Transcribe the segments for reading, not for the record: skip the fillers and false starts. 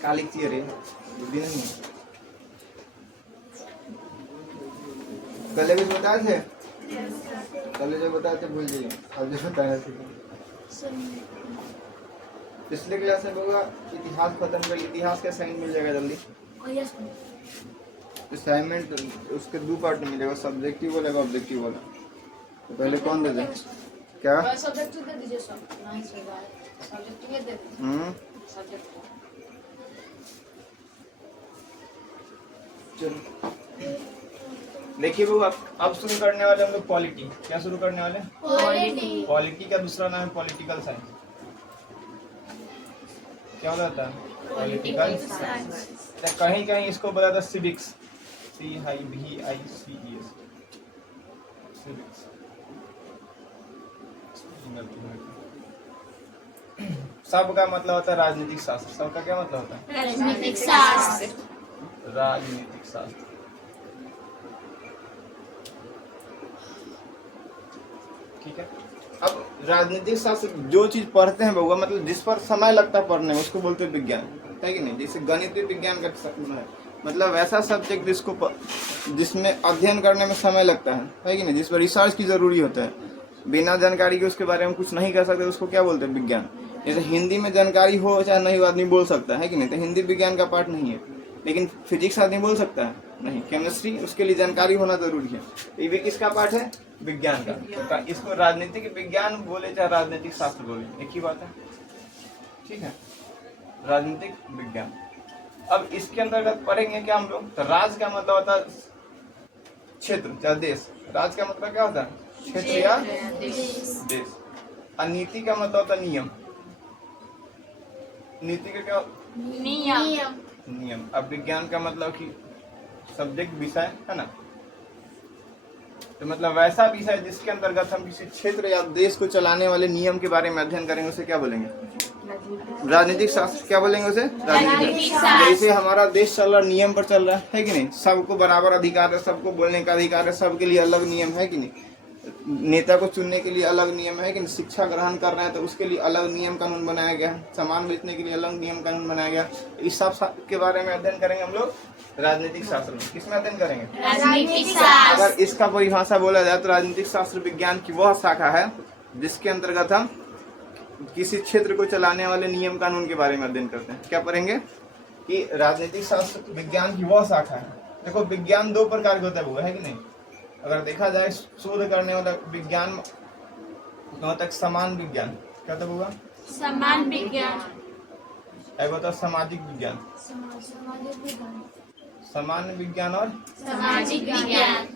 क्या लिखती है रे, बुद्धि नहीं है। कल भी बताए थे, कल जो बताए थे भूल जाइए, अब जो बताया था पिछले क्लास में होगा। इतिहास खत्म कर, इतिहास का साइन मिल जाएगा जल्दी। असाइनमेंट उसके दो पार्ट में मिलेगा, सब्जेक्टिव बोलेगा ऑब्जेक्टिव बोला। तो पहले कौन दे दे क्या? सब्जेक्टिव दे दीजिए सर, सब्जेक्टिव दे सब्जेक्टिव। चलो देखिए वो अब शुरू करने वाले हम लोग पॉलिटी। क्या शुरू करने वाले? पॉलिटी। पॉलिटी का दूसरा नाम है पॉलिटिकल साइंस। क्या होता है? Political science. कहीं कहीं इसको बोला था सिविक्स, CIVICES, सिविक्स। सब का मतलब होता है राजनीतिक शास्त्र। सब का क्या मतलब होता है? राजनीतिक शास्त्र। राजनीतिक शास्त्र। ठीक है। अब राजनीतिक शास्त्र जो चीज पढ़ते हैं बउआ, मतलब जिस पर समय लगता है पढ़ने में, उसको बोलते हैं विज्ञान, है कि नहीं? जैसे गणित विज्ञान का है, मतलब ऐसा सब्जेक्ट जिसमें अध्ययन करने में समय लगता है कि नहीं? जिस पर रिसर्च की जरूरी होता है, बिना जानकारी के उसके बारे में कुछ नहीं कर सकते, उसको क्या बोलते हैं? विज्ञान। जैसे हिंदी में जानकारी हो चाहे नहीं हो, आदमी बोल सकता है कि नहीं? तो हिंदी विज्ञान का पार्ट नहीं है। लेकिन फिजिक्स आदमी बोल सकता है नहीं, केमिस्ट्री, उसके लिए जानकारी होना जरूरी है। ये भी किसका पार्ट है? विज्ञान का। तो इसको राजनीतिक विज्ञान बोले चाहे राजनीतिक शास्त्र बोले, एक ही बात है। ठीक है, राजनीतिक विज्ञान। अब इसके अंतर्गत पढ़ेंगे क्या हम लोग? तो राज का मतलब होता है क्षेत्र या देश। राज का मतलब क्या होता है? क्षेत्र या देश। और नीति का मतलब होता है नियम। नीति का क्या? नियम। अब विज्ञान का मतलब कि सब्जेक्ट, विषय, है ना? तो मतलब वैसा विषय जिसके अंतर्गत हम किसी क्षेत्र या देश को चलाने वाले नियम के बारे में अध्ययन करेंगे, उसे क्या बोलेंगे? राजनीतिक शास्त्र। क्या बोलेंगे उसे? राजनीतिक शास्त्र। जैसे हमारा देश चल रहा, नियम पर चल रहा है कि नहीं? सबको बराबर अधिकार है, सबको बोलने का अधिकार है, सबके लिए अलग नियम है कि नहीं? नेता को चुनने के लिए अलग नियम है कि नहीं? शिक्षा ग्रहण कर रहे हैं तो उसके लिए अलग नियम कानून बनाया गया है। सामान बेचने के लिए अलग नियम कानून बनाया गया। इस सब के बारे में अध्ययन करेंगे हम लोग राजनीतिक शास्त्र में। किसमें अध्ययन करेंगे? राजनीतिक शास्त्र। अगर इसका परिभाषा बोला जाए तो राजनीतिक शास्त्र विज्ञान की वह शाखा है जिसके अंतर्गत हम किसी क्षेत्र को चलाने वाले नियम कानून के बारे में अध्ययन करते हैं। क्या पढ़ेंगे? कि राजनीतिक शास्त्र विज्ञान की वह शाखा है। देखो विज्ञान दो प्रकार का होता है, वो है कि नहीं? अगर देखा जाए शोध करने वाला विज्ञान होता है समान विज्ञान। क्या होता होगा? समान विज्ञान। एक होता है सामाजिक विज्ञान। सामान्य विज्ञान और सामाजिक विज्ञान।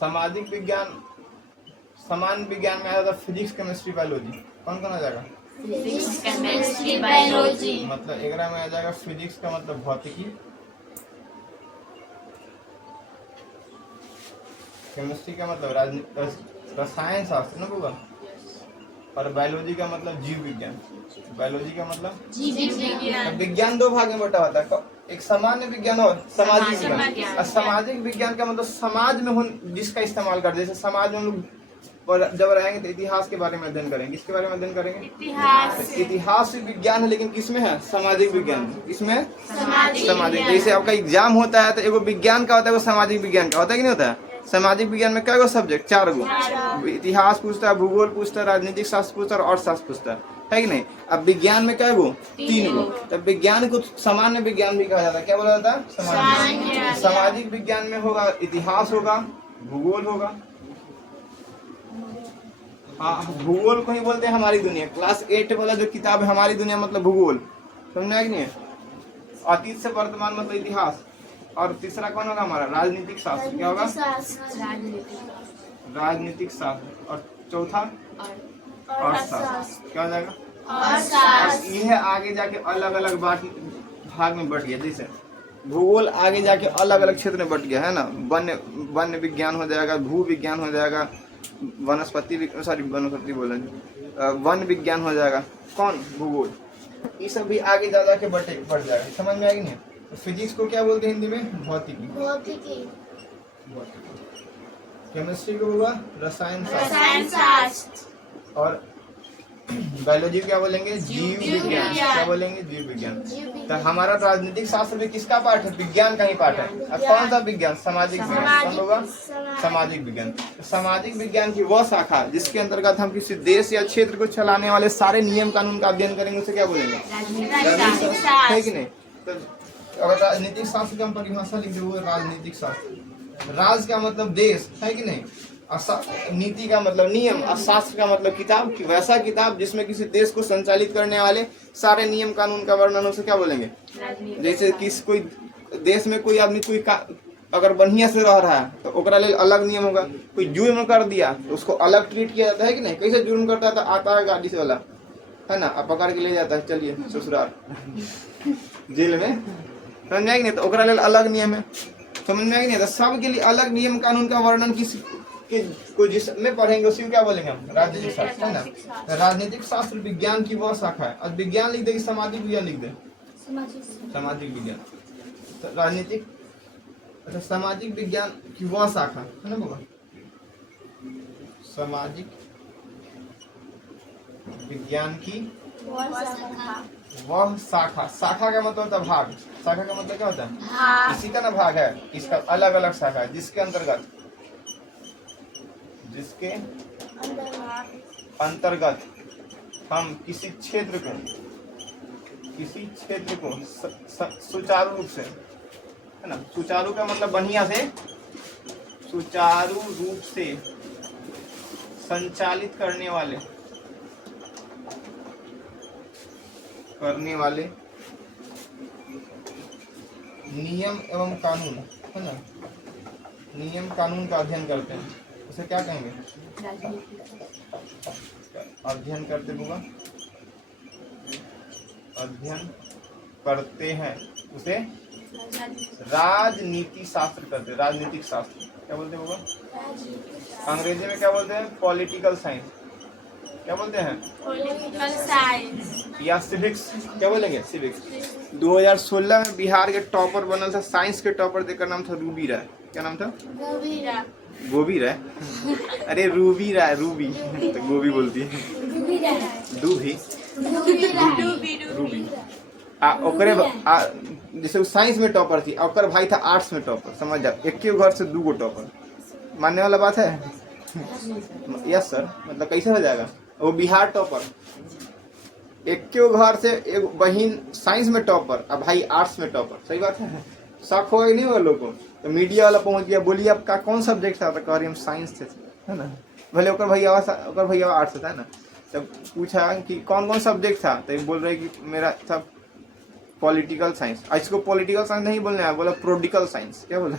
सामाजिक विज्ञान। सामान्य विज्ञान में आ जाता फिजिक्स, केमिस्ट्री, बायोलॉजी। कौन कौन आ जाएगा? Physics, chemistry, biology. मतलब एक में आ जाएगा फिजिक्स का मतलब भौतिकी, केमिस्ट्री का मतलब रसायन शास्त्र ना होगा, और बायोलॉजी का मतलब जीव विज्ञान। बायोलॉजी का मतलब जीव विज्ञान। विज्ञान दो भाग में बटा होता है, एक सामान्य विज्ञान और सामाजिक विज्ञान। और सामाजिक विज्ञान का मतलब समाज में जिसका इस्तेमाल कर, जैसे समाज में हम लोग जब रहेंगे तो इतिहास के बारे में अध्ययन करेंगे। किसके बारे में अध्ययन करेंगे? इतिहास। इतिहास विज्ञान है, लेकिन किसमें है? सामाजिक विज्ञान में। किसमें? सामाजिक। जैसे आपका एग्जाम होता है तो एगो विज्ञान का होता है, वो सामाजिक विज्ञान का होता है कि नहीं होता है? सामाजिक विज्ञान में क्या गो सब्जेक्ट? 4 गो। इतिहास पूछता है, भूगोल पूछता है, राजनीतिक शास्त्र पूछता है और अर्थशास्त्र पूछता है कि नहीं? अब विज्ञान में क्या गो? 3 गो। तब विज्ञान को सामान्य विज्ञान भी कहा जाता है। क्या बोला जाता है? सामान्य। सामाजिक विज्ञान में होगा इतिहास होगा, भूगोल होगा। हाँ, भूगोल को ही बोलते हैं हमारी दुनिया। क्लास 8 वाला जो किताब है हमारी दुनिया मतलब भूगोल, समझना कि नहीं? अतीत से वर्तमान मतलब इतिहास। और तीसरा कौन होगा हमारा? राजनीतिक शास्त्र। क्या होगा? राजनीतिक शास्त्र। और चौथा अर्थशास्त्र। क्या हो जाएगा? अर्थशास्त्र। यह आगे जाके अलग अलग भाग में बट गया। जैसे भूगोल आगे जाके अलग अलग क्षेत्र में बट गया है ना। वन्य विज्ञान हो जाएगा, भू विज्ञान हो जाएगा, वनस्पति वन विज्ञान हो जाएगा। कौन? भूगोल। ये सब भी आगे जा जाके बढ़ जाएगा। समझ में आएगी नहीं? तो फिजिक्स को क्या बोलते हैं हिंदी में? भौतिकी। केमिस्ट्री को होगा रसायन शास्त्र। और बायोलॉजी क्या बोलेंगे? जीव विज्ञान। क्या बोलेंगे? जीव विज्ञान। तो हमारा राजनीतिक शास्त्र भी किसका पाठ है? विज्ञान का ही पाठ है। और कौन सा विज्ञान? सामाजिक विज्ञान। कौन होगा? सामाजिक विज्ञान। सामाजिक विज्ञान की वह शाखा जिसके अंतर्गत हम किसी देश या क्षेत्र को चलाने वाले सारे नियम कानून का अध्ययन करेंगे, उसे क्या बोलेंगे? है कि नहीं? तो अगर राजनीतिक शास्त्र की हम परिभाषा लिख दे, राजनीतिक शास्त्र। राज का मतलब देश, है कि नहीं? नीति का मतलब नियम, और शास्त्र का मतलब किताब, कि वैसा किताब जिसमें किसी देश को संचालित करने वाले सारे नियम कानून का वर्णन, उसे क्या बोलेंगे? जैसे किस कोई देश में कोई आदमी अगर बढ़िया से रह रहा है तो ओकरा लेल अलग नियम होगा। कोई जुर्म कर दिया तो उसको अलग ट्रीट किया जाता है कि नहीं? कैसे जुर्म करता था? आता है गाड़ी से वाला, है ना, अब पकड़ के ले जाता है, चलिए ससुराल जेल में, समझ आएगी नहीं? तो ओकरा लेल अलग नियम है, समझ में आएगी नहीं? तो सबके लिए अलग नियम कानून का वर्णन को जिसमें पढ़ेंगे उसी को क्या बोलेंगे हम? राजनीतिक शास्त्र, है ना। राजनीतिक शास्त्र विज्ञान की वह शाखा है। और विज्ञान लिख दे, सामाजिक विज्ञान लिख दे, सामाजिक विज्ञान। तो राजनीतिक, अच्छा, सामाजिक विज्ञान की वह शाखा है ना बाबा, सामाजिक विज्ञान की वह शाखा। शाखा का मतलब होता है भाग। शाखा का मतलब क्या होता है? इसी का ना भाग है, इसका अलग अलग शाखा है जिसके अंतर्गत हम किसी क्षेत्र को सुचारू रूप से, है ना, सुचारू का मतलब बढ़िया से, सुचारू रूप से संचालित करने वाले नियम एवं कानून, है ना, नियम कानून का अध्ययन करते हैं, उसे क्या कहेंगे? अध्ययन करते होगा, अध्ययन करते हैं उसे राजनीति शास्त्र कहते हैं। राजनीतिक शास्त्र क्या बोलते होगा? अंग्रेजी में क्या बोलते हैं? Political science. क्या बोलते हैं? Political science. या सिविक्स, क्या बोलेंगे? सिविक्स। 2016 में बिहार के टॉपर बनल था, साइंस के टॉपर, देकर नाम था रूबी राय। क्या नाम था? गोभी राय। अरे रूबी राय, रूबी तो गोभी बोलती है, रूबी। ओकरे जैसे साइंस में टॉपर थी, और भाई था आर्ट्स में टॉपर, समझ जाओ, एक ही घर से 2 टॉपर, मानने वाला बात है? यस सर, मतलब कैसे हो जाएगा? वो बिहार टॉपर, एक के घर से एक बहन साइंस में टॉपर और भाई आर्ट्स में टॉपर, सही बात है? शक हो नहीं वो लोग को? तो मीडिया वाला पहुंच गया, बोलिए आपका कौन सब्जेक्ट था? तो कह रही हम साइंस थे, है ना। भले ओकर भैया आर्ट्स था ना, तब पूछा कि कौन कौन सब्जेक्ट था, तो बोल रहे कि मेरा था पॉलिटिकल साइंस। इसको पॉलिटिकल साइंस नहीं बोलना है, बोला प्रोडिकल साइंस। क्या बोला?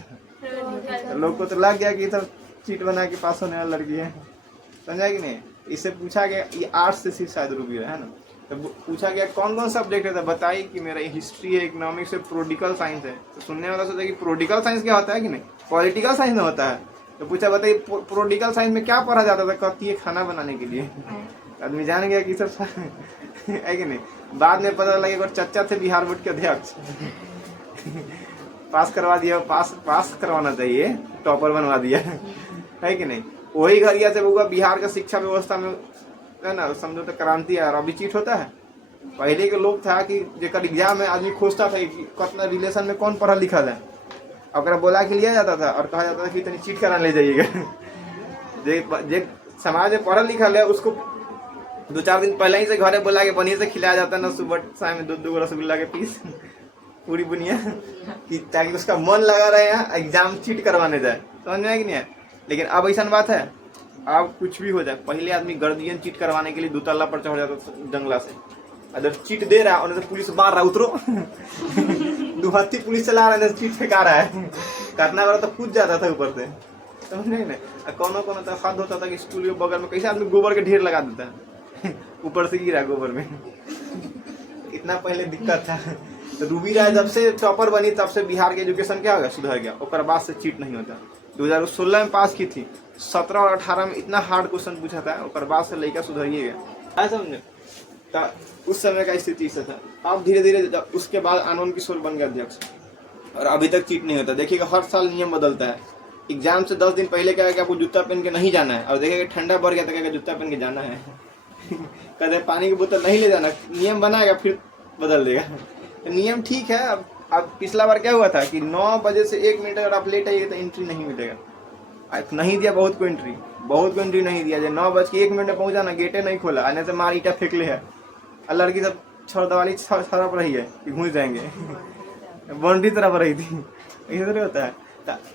लोग को तो लग गया कि सब चीट बना के पास होने वाली लड़की है, समझा कि नहीं? इससे पूछा गया, ये आर्ट्स से सिर्फ शायद रूबी है ना, तो पूछा गया कौन कौन सब्जेक्ट है, तो बताइए कि मेरा हिस्ट्री है, इकोनॉमिक्स है, प्रोडिकल साइंस है। तो सुनने वाला सोचा कि प्रोडिकल साइंस क्या होता है कि नहीं, पॉलिटिकल साइंस में होता है। तो पूछा बताइए प्रोडिकल साइंस में क्या पढ़ा जाता था? कहती है खाना बनाने के लिए। आदमी जान गया कि सब है कि नहीं। बाद में पता लगे और चच्चा थे बिहार बोर्ड के अध्यक्ष। पास करवा दिया, पास करवाना चाहिए, टॉपर बनवा दिया, है कि नहीं। वही घरिया से होगा बिहार का शिक्षा व्यवस्था में, है ना, समझो तो क्रांति है। और अभी चीट होता है। पहले के लोग था कि जेकर एग्जाम में आदमी खोजता था कि कितना रिलेशन में कौन पढ़ा लिखा है, अगर बोला के लिया जाता था और कहा जाता था कि इतनी चीट करा ले जाइएगा। जे समाज में पढ़ा लिखा है उसको 2-4 दिन पहले ही से घरे बोला के बढ़िया से खिलाया जाता है ना, सुबह शाम में 2 रसगुल्ला के पीस पूरी बुनिया, कि ताकि उसका मन लगा रहे हैं एग्जाम चीट करवाने जाए, समझ में आया कि नहीं है। लेकिन अब ऐसा बात है, अब कुछ भी हो जाए। पहले आदमी गार्जियन चीट करवाने के लिए 2 तल्ला पर चढ़ जाता जंगला से, अगर चीट दे रहा है और पुलिस मार रहा, उतरो 2 हाथी पुलिस चला रहा है, चीट फेंका रहा है, काटना वाला तो कूद जाता था ऊपर से, समझ नहीं। कोनो तो हद होता था कि स्कूल के बगल में कैसे आदमी गोबर के ढेर लगा देता है, ऊपर से गिरा गोबर में। इतना पहले दिक्कत था। तो रूबी राय जब से टॉपर बनी तब से बिहार के एजुकेशन क्या हो गया, सुधर गया। और बाद से चीट नहीं होता। 2016 में पास की थी, 17 और 18 में इतना हार्ड क्वेश्चन पूछा था, और बाद से लड़का सुधरिए गया, समझे। तो उस समय का स्थिति से था। अब धीरे धीरे उसके बाद आनंद किशोर बन गया अध्यक्ष, और अभी तक चीट नहीं होता। देखिएगा हर साल नियम बदलता है। एग्जाम से 10 दिन पहले क्या है कि आपको जूता पहन के नहीं जाना है, और देखिएगा ठंडा बढ़ गया तो क्या जूता पहन के जाना है। कहते हैं पानी की बोतल नहीं ले जाना, नियम बनाएगा फिर बदल देगा। तो नियम ठीक है। अब पिछला बार क्या हुआ था कि 9 बजे से 1 मिनट अगर आप लेट आइए तो एंट्री नहीं मिलेगा। नहीं दिया बहुत को एंट्री नहीं दिया। जब 9 बज के 1 मिनट में पहुंचा ना, गेटे नहीं खोला, आने से मार ईटा फेंक ले है। और लड़की सब छड़वाली छड़प रही है कि घुस जाएंगे। बाउंड्री तरफ रही थी, इधर होता है।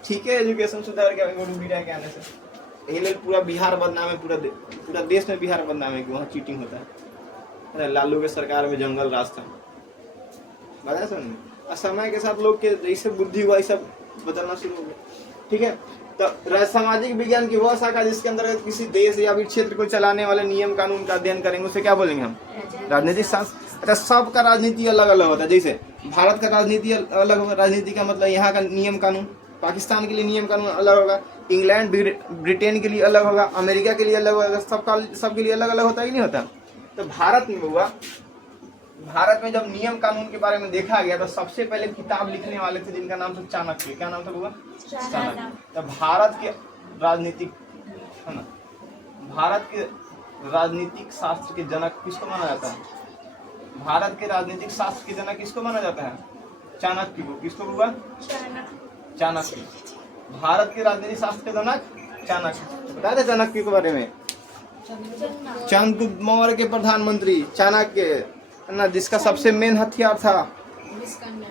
ठीक है, एजुकेशन सुधार के मीडिया के आने से यही पूरा बिहार बदनाम है, पूरा देश में बिहार बदनाम है कि वहाँ चीटिंग होता है। लालू के सरकार में जंगल राज था, बताया समझ में। और समय के साथ लोग के जैसे बुद्धि हुआ सब बदलना शुरू हो गया। ठीक है, तो सामाजिक विज्ञान की वह शाखा जिसके अंदर किसी देश या फिर क्षेत्र को चलाने वाले नियम कानून का अध्ययन करेंगे, उसे क्या बोलेंगे हम? राजनीतिक शास्त्र। अच्छा, सबका राजनीति अलग अलग होता है। जैसे भारत का राजनीति अलग होगा, राजनीति का मतलब यहाँ का नियम कानून। पाकिस्तान के लिए नियम कानून अलग होगा, इंग्लैंड ब्रिटेन के लिए अलग होगा, अमेरिका के लिए अलग होगा, सबके लिए अलग अलग होता है कि नहीं होता? तो भारत में हुआ, भारत में जब नियम कानून के बारे में देखा गया तो सबसे पहले किताब लिखने वाले थे जिनका नाम था चाणक्य। क्या नाम था हुआ? चाणक्य। तो भारत के राजनीतिक है ना, भारत के राजनीतिक शास्त्र के जनक किसको माना जाता है? भारत के राजनीतिक शास्त्र के जनक किसको माना जाता है? चाणक्य को। किसको हुआ? चाणक्य। भारत के राजनीतिक शास्त्र के जनक चाणक्य। बता दे चाणक्य के बारे में। चंद्रगुप्त मौर्य के प्रधानमंत्री चाणक्य है ना, जिसका सबसे मेन हथियार था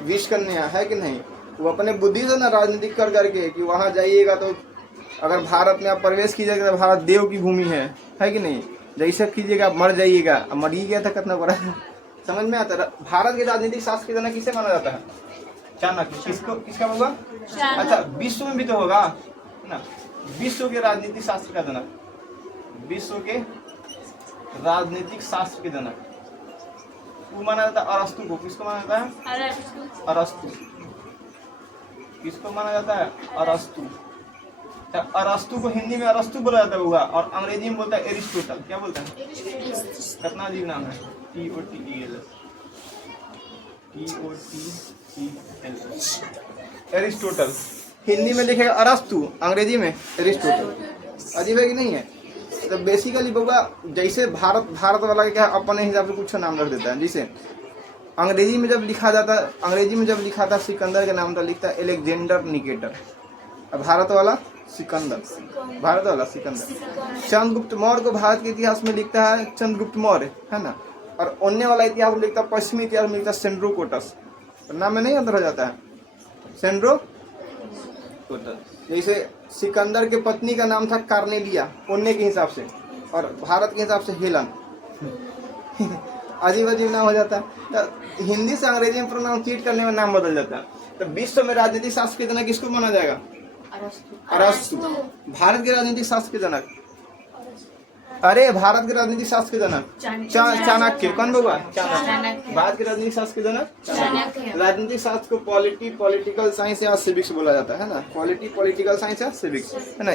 विषकन्या, है कि नहीं? वो अपने बुद्धि से ना राजनीतिक कर करके कि वहां जाइएगा तो अगर भारत में आप प्रवेश कीजिएगा तो भारत देव की भूमि है कि नहीं? जैसे कीजिएगा आप मर जाइएगा। अब मर ही गया था, कितना बड़ा समझ में आता है। भारत के राजनीतिक शास्त्र के जनक किसे माना जाता है? चाणक्य। किसका होगा? अच्छा, विश्व में भी तो होगा ना, विश्व के राजनीतिक शास्त्र का जनक, विश्व के राजनीतिक शास्त्र के जनक वो माना जाता है अरस्तु को। किसको माना जाता है? अरस्तु। किसको माना जाता है? अरस्तु। अरस्तु को हिंदी में अरस्तु बोला जाता हुआ, और अंग्रेजी में बोलता है एरिस्टोटल। क्या बोलता है? कितना अजीब नाम है, TOTELS, एरिस्टोटल। हिंदी में लिखेगा अरस्तु, अंग्रेजी में एरिस्टोटल। अजीब है कि नहीं है? तो बेसिकली बउआ जैसे भारत वाला क्या अपने हिसाब से कुछ नाम रख देता है। जैसे अंग्रेजी में जब लिखा जाता, अंग्रेजी में जब लिखा था सिकंदर के नाम तो लिखता है एलेक्जेंडर निकेटर। अब भारत वाला सिकंदर, भारत वाला सिकंदर। चंद्रगुप्त मौर्य को भारत के इतिहास में लिखता है चंद्रगुप्त मौर्य, है ना। और अन्य वाला इतिहास में लिखता है, पश्चिमी इतिहास में लिखता है सेंड्रोकोटस। नाम में नहीं अंतर हो जाता है, सेंड्रोकोटस। जैसे सिकंदर के पत्नी का नाम था कार्नेलिया उन्ने के हिसाब से, और भारत के हिसाब से हेलन। अजीब अजीब नाम हो जाता है। तो हिंदी से अंग्रेजी में प्रोनाउंस चीट करने में नाम बदल जाता है। तो विश्व में राजनीतिक शास्त्र के जनक किसको माना जाएगा? अरस्तु। भारत के राजनीतिक शास्त्र के जनक, अरे भारत के राजनीतिक शास्त्र के जनक चाणक्य। कौन बोला? चाणक्य। भारत के राजनीतिक शास्त्र के जनक चाणक्य। राजनीतिक शास्त्र को पॉलिटिकल साइंस या सिविक्स बोला जाता है ना, पॉलिटिकल साइंस या सिविक्स, है ना।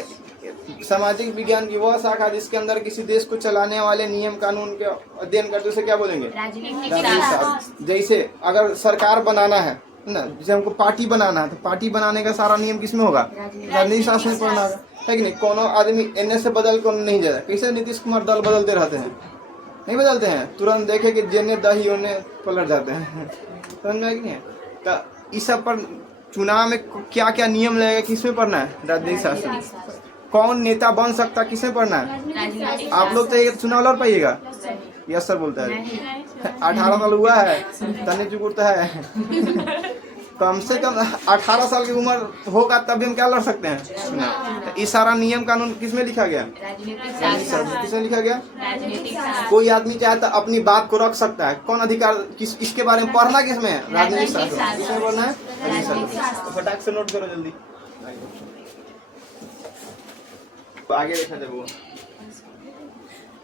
सामाजिक विज्ञान की वह शाखा जिसके अंदर किसी देश को चलाने वाले नियम कानून के अध्ययन करते उसे क्या बोलेंगे? राजनीतिक शास्त्र। जैसे अगर सरकार बनाना है ना, जैसे हमको पार्टी बनाना है तो पार्टी बनाने का सारा नियम किसमें होगा? राजनीतिक शास्त्र में पढ़ना होगा, है कि नहीं। कोनो आदमी एनए से बदल कर नहीं जाता। कैसे नीतीश कुमार दल बदलते रहते हैं? नहीं बदलते हैं, तुरंत देखे कि जेने दही ओने पलट जाते हैं। समझ में कि नहीं? तो इस सब पर चुनाव में क्या क्या नियम लगेगा किसमें पढ़ना है? राजनीतिक शास्त्र। कौन नेता बन सकता किसमें पढ़ना है? आप लोग तो ये चुनाव लड़ पाइएगा? यस सर बोलता है। 18 साल हुआ है, तने चुकुरता है। कम से कम 18 साल की उम्र होगा तब भी हम क्या लड़ सकते हैं? चुनाव। इस सारा नियम कानून किसमें लिखा गया? किसमें लिखा गया? कोई आदमी चाहे तो अपनी बात को रख सकता है। कौन अधिकार इसके बारे में पढ़ना किसमें है? राजनीतिक शास्त्र। किसमें पढ़ना है? राजनीतिक शास्त्र। फटाक से नोट करो जल्दी। आगे देखा देखो,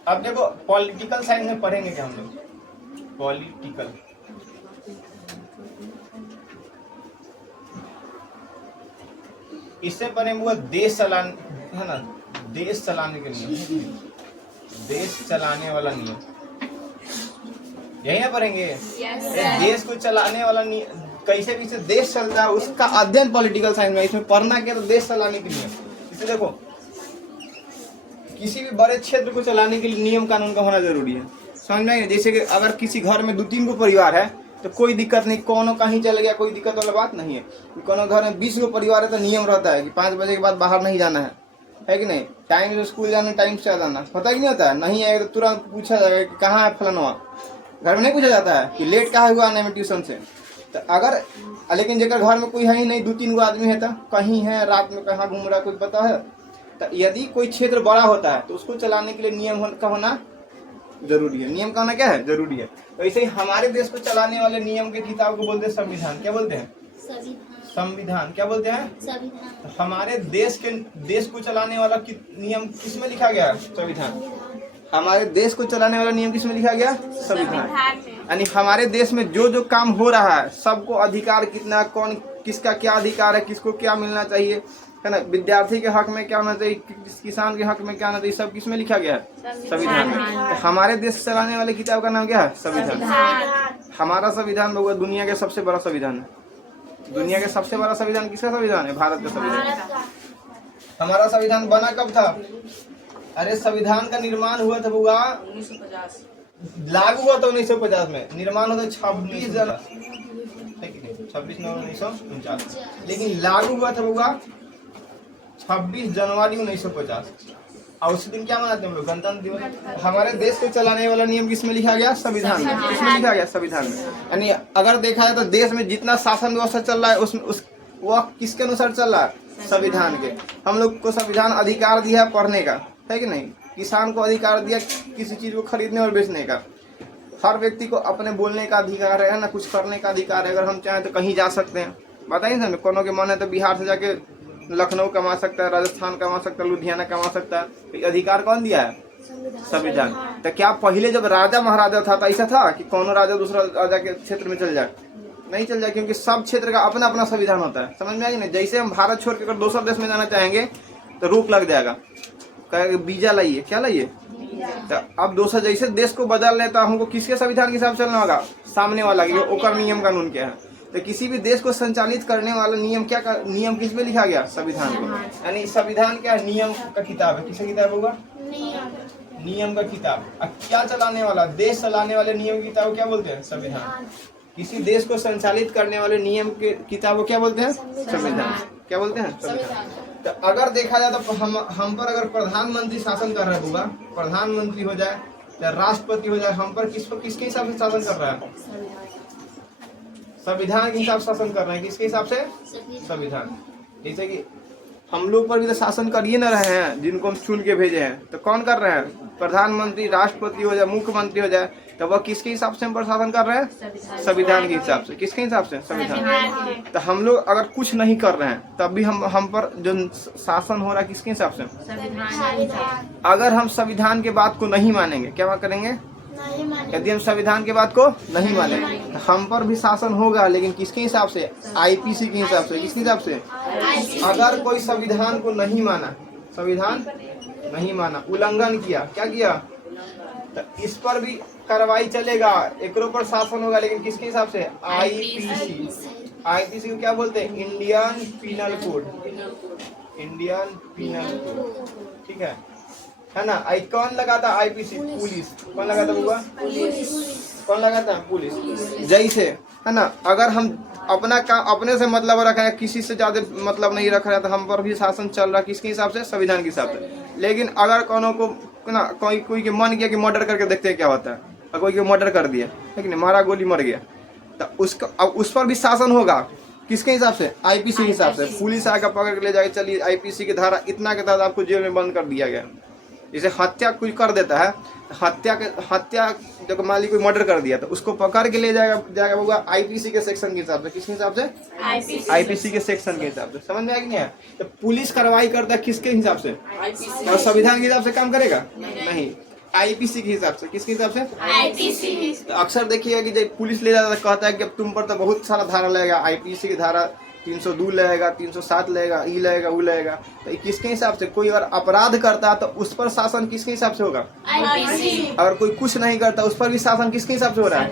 अब देखो पॉलिटिकल साइंस में पढ़ेंगे क्या हम लोग? पॉलिटिकल, इससे पढ़ेंगे वो देश चलाने, है ना, देश चलाने के नियम, देश चलाने वाला नियम, यही ना पढ़ेंगे। देश को चलाने वाला नियम, कैसे कैसे देश चलता है उसका अध्ययन पॉलिटिकल साइंस में। इसमें पढ़ना क्या? तो देश चलाने के नियम। इसे देखो, किसी भी बड़े क्षेत्र को चलाने के लिए नियम कानून का होना जरूरी है। समझ में आएगा। जैसे कि अगर किसी घर में 2-3 गो परिवार है तो कोई दिक्कत नहीं, कोनो कहीं चल गया कोई दिक्कत वाला बात नहीं है। कोनो घर में 20 गो परिवार है तो नियम रहता है कि 5 बजे के बाद बाहर नहीं जाना है कि नहीं, टाइम से स्कूल जाना, टाइम से जाना, पता ही नहीं होता है। नहीं आएगा तो तुरंत पूछा जाएगा कि कहाँ है फलाना, घर में नहीं पूछा जाता है कि लेट कहाँ हुआ आने में ट्यूशन से। तो अगर लेकिन जेकर घर में कोई है ही नहीं, 2-3 गो आदमी है तो कहीं है, रात में कहाँ घूम रहा है कुछ पता है। तो यदि कोई क्षेत्र बड़ा होता है तो उसको चलाने के लिए नियम का होना जरूरी है। नियम का होना क्या है, जरूरी है। तो ऐसे ही हमारे देश को चलाने वाले नियम के किताब को बोलते हैं संविधान। क्या बोलते हैं, संविधान। क्या बोलते हैं, संविधान। तो हमारे देश को चलाने वाला नियम किसमें लिखा गया है, संविधान। हमारे देश को चलाने वाला नियम किसमें लिखा गया, संविधान। यानी हमारे देश में जो जो काम हो रहा है सबको अधिकार कितना, कौन किसका क्या अधिकार है, किसको क्या मिलना चाहिए, है ना, विद्यार्थी के हक में क्या होना चाहिए, किसान के हक में क्या होना चाहिए, सब किसमें लिखा गया है, संविधान में। तो हमारे देश चलाने वाले किताब का नाम क्या है, संविधान। हमारा संविधान बहुआ दुनिया के सबसे बड़ा संविधान है। दुनिया के सबसे बड़ा संविधान किसका संविधान है, भारत का संविधान। हमारा संविधान बना कब था, अरे संविधान का निर्माण हुआ था बुआ 1950, लागू हुआ था 1950 में, निर्माण हुआ था 26 नवंबर 1949, लेकिन लागू हुआ था बुआ 26 जनवरी 1950। और उस दिन क्या मनाते हैं हम लोग, गणतंत्र दिवस। हमारे देश को चलाने वाला नियम किसमें लिखा गया, संविधान में। किसमें लिखा गया, संविधान में। यानी अगर देखा जाए तो देश में जितना शासन व्यवस्था चल रहा है उसमें वह किसके अनुसार चल रहा है, संविधान के। हम लोग को संविधान अधिकार दिया है पढ़ने का, है कि नहीं। किसान को अधिकार दिया किसी चीज को खरीदने और बेचने का। हर व्यक्ति को अपने बोलने का अधिकार है ना, कुछ करने का अधिकार है। अगर हम चाहें तो कहीं जा सकते हैं, बताइए सर, कोनो के मन है तो बिहार से जाके लखनऊ कमा सकता है, राजस्थान कमा सकता है, लुधियाना कमा सकता है। तो अधिकार कौन दिया है, संविधान। तो क्या पहले जब राजा महाराजा था तो ऐसा था कि कोनो राजा दूसरा राजा के क्षेत्र में चल जाए, नहीं चल जाए, क्योंकि सब क्षेत्र का अपना अपना संविधान होता है। समझ में आएगी ना। जैसे हम भारत छोड़ के अगर दूसरा देश में जाना चाहेंगे तो रोक लग जाएगा, वीजा लाइए, क्या लाइए। तो अब दूसरा जैसे देश को बदल लेता हमको किसके संविधान के हिसाब से चलना होगा, सामने वाला के ओकर नियम कानून क्या है। तो किसी भी देश को संचालित करने वाला नियम क्या नियम किस में लिखा गया, संविधान को। यानी संविधान क्या, नियम का किताब है। किसका किताब होगा, नियम का किताब। अब क्या चलाने वाला, देश चलाने वाले नियम की किताब क्या बोलते हैं, संविधान। किसी देश को संचालित करने वाले नियम के किताब को क्या बोलते हैं, संविधान। क्या बोलते हैं, संविधान। तो अगर देखा जाए तो हम पर अगर प्रधानमंत्री शासन कर रहा है बुआ, प्रधानमंत्री हो जाए या राष्ट्रपति हो जाए, हम पर किसके हिसाब से शासन कर रहा है, संविधान के हिसाब से शासन कर रहे हैं। किसके हिसाब से, संविधान। जैसे कि हम लोग पर भी तो शासन कर ही न रहे हैं, जिनको हम चुन के भेजे हैं। तो कौन कर रहे हैं, प्रधानमंत्री, राष्ट्रपति हो जाए, मुख्यमंत्री हो जाए, तो वह किसके हिसाब से हम पर शासन कर रहे हैं, संविधान के हिसाब से। किसके हिसाब से, संविधान। तो हम लोग अगर कुछ नहीं कर रहे हैं तब भी हम पर जो शासन हो रहा है किसके हिसाब से, अगर हम संविधान के बात को नहीं मानेंगे, क्या करेंगे, यदि हम संविधान के बात को नहीं मानेंगे तो हम पर भी शासन होगा, लेकिन किसके हिसाब से, आईपीसी के हिसाब से। किसके हिसाब से, अगर कोई संविधान को नहीं माना, संविधान नहीं माना, उल्लंघन किया, क्या किया, तो इस पर भी कार्रवाई चलेगा, एकरों पर शासन होगा, लेकिन किसके हिसाब से, आईपीसी। आईपीसी को क्या बोलते हैं, Indian penal code, Indian penal code, ठीक है ना। कौन लगाता, आईपीसी, पुलिस। कौन लगाता बुआ, कौन लगाता, पुलिस। जैसे है ना, अगर हम अपना काम अपने से मतलब रख रहे हैं, किसी से ज्यादा मतलब नहीं रख रहे हैं, तो हम पर भी शासन चल रहा है किसके हिसाब से, संविधान के हिसाब से। लेकिन अगर कोनो को ना कोई के मन किया कि मर्डर करके देखते हैं क्या होता है, और कोई के मर्डर कर दिया, लेकिन मारा गोली मर गया, तो उसका अब उस पर भी शासन होगा किसके हिसाब से, आईपीसी के हिसाब से। पुलिस आकर पकड़ के ले जाके, चलिए आईपीसी की धारा इतना के तहत आपको जेल में बंद कर दिया गया। जैसे हत्या कोई कर देता है, हत्या जब मान ली कोई मर्डर कर दिया तो उसको पकड़ के ले जाएगा होगा आईपीसी के सेक्शन के हिसाब से। किसके हिसाब से, आईपीसी के सेक्शन के हिसाब से। समझ में आ गया। तो पुलिस कार्रवाई करता है किसके हिसाब से, और संविधान के हिसाब से काम करेगा नहीं, आईपीसी के हिसाब से। किसके हिसाब से, आईपीसी। तो अक्सर देखिएगा कि जब पुलिस ले जाता है कहता है कि तुम पर तो बहुत सारा धारा लगेगा, आईपीसी की धारा 302 लगेगा, 307 लगेगा, ई लगेगा, वो लगेगा। तो ये किसके हिसाब से? कोई और अपराध करता है तो उस पर शासन किसके हिसाब से होगा? अगर कोई कुछ नहीं करता उस पर भी शासन किसके हिसाब से हो रहा है?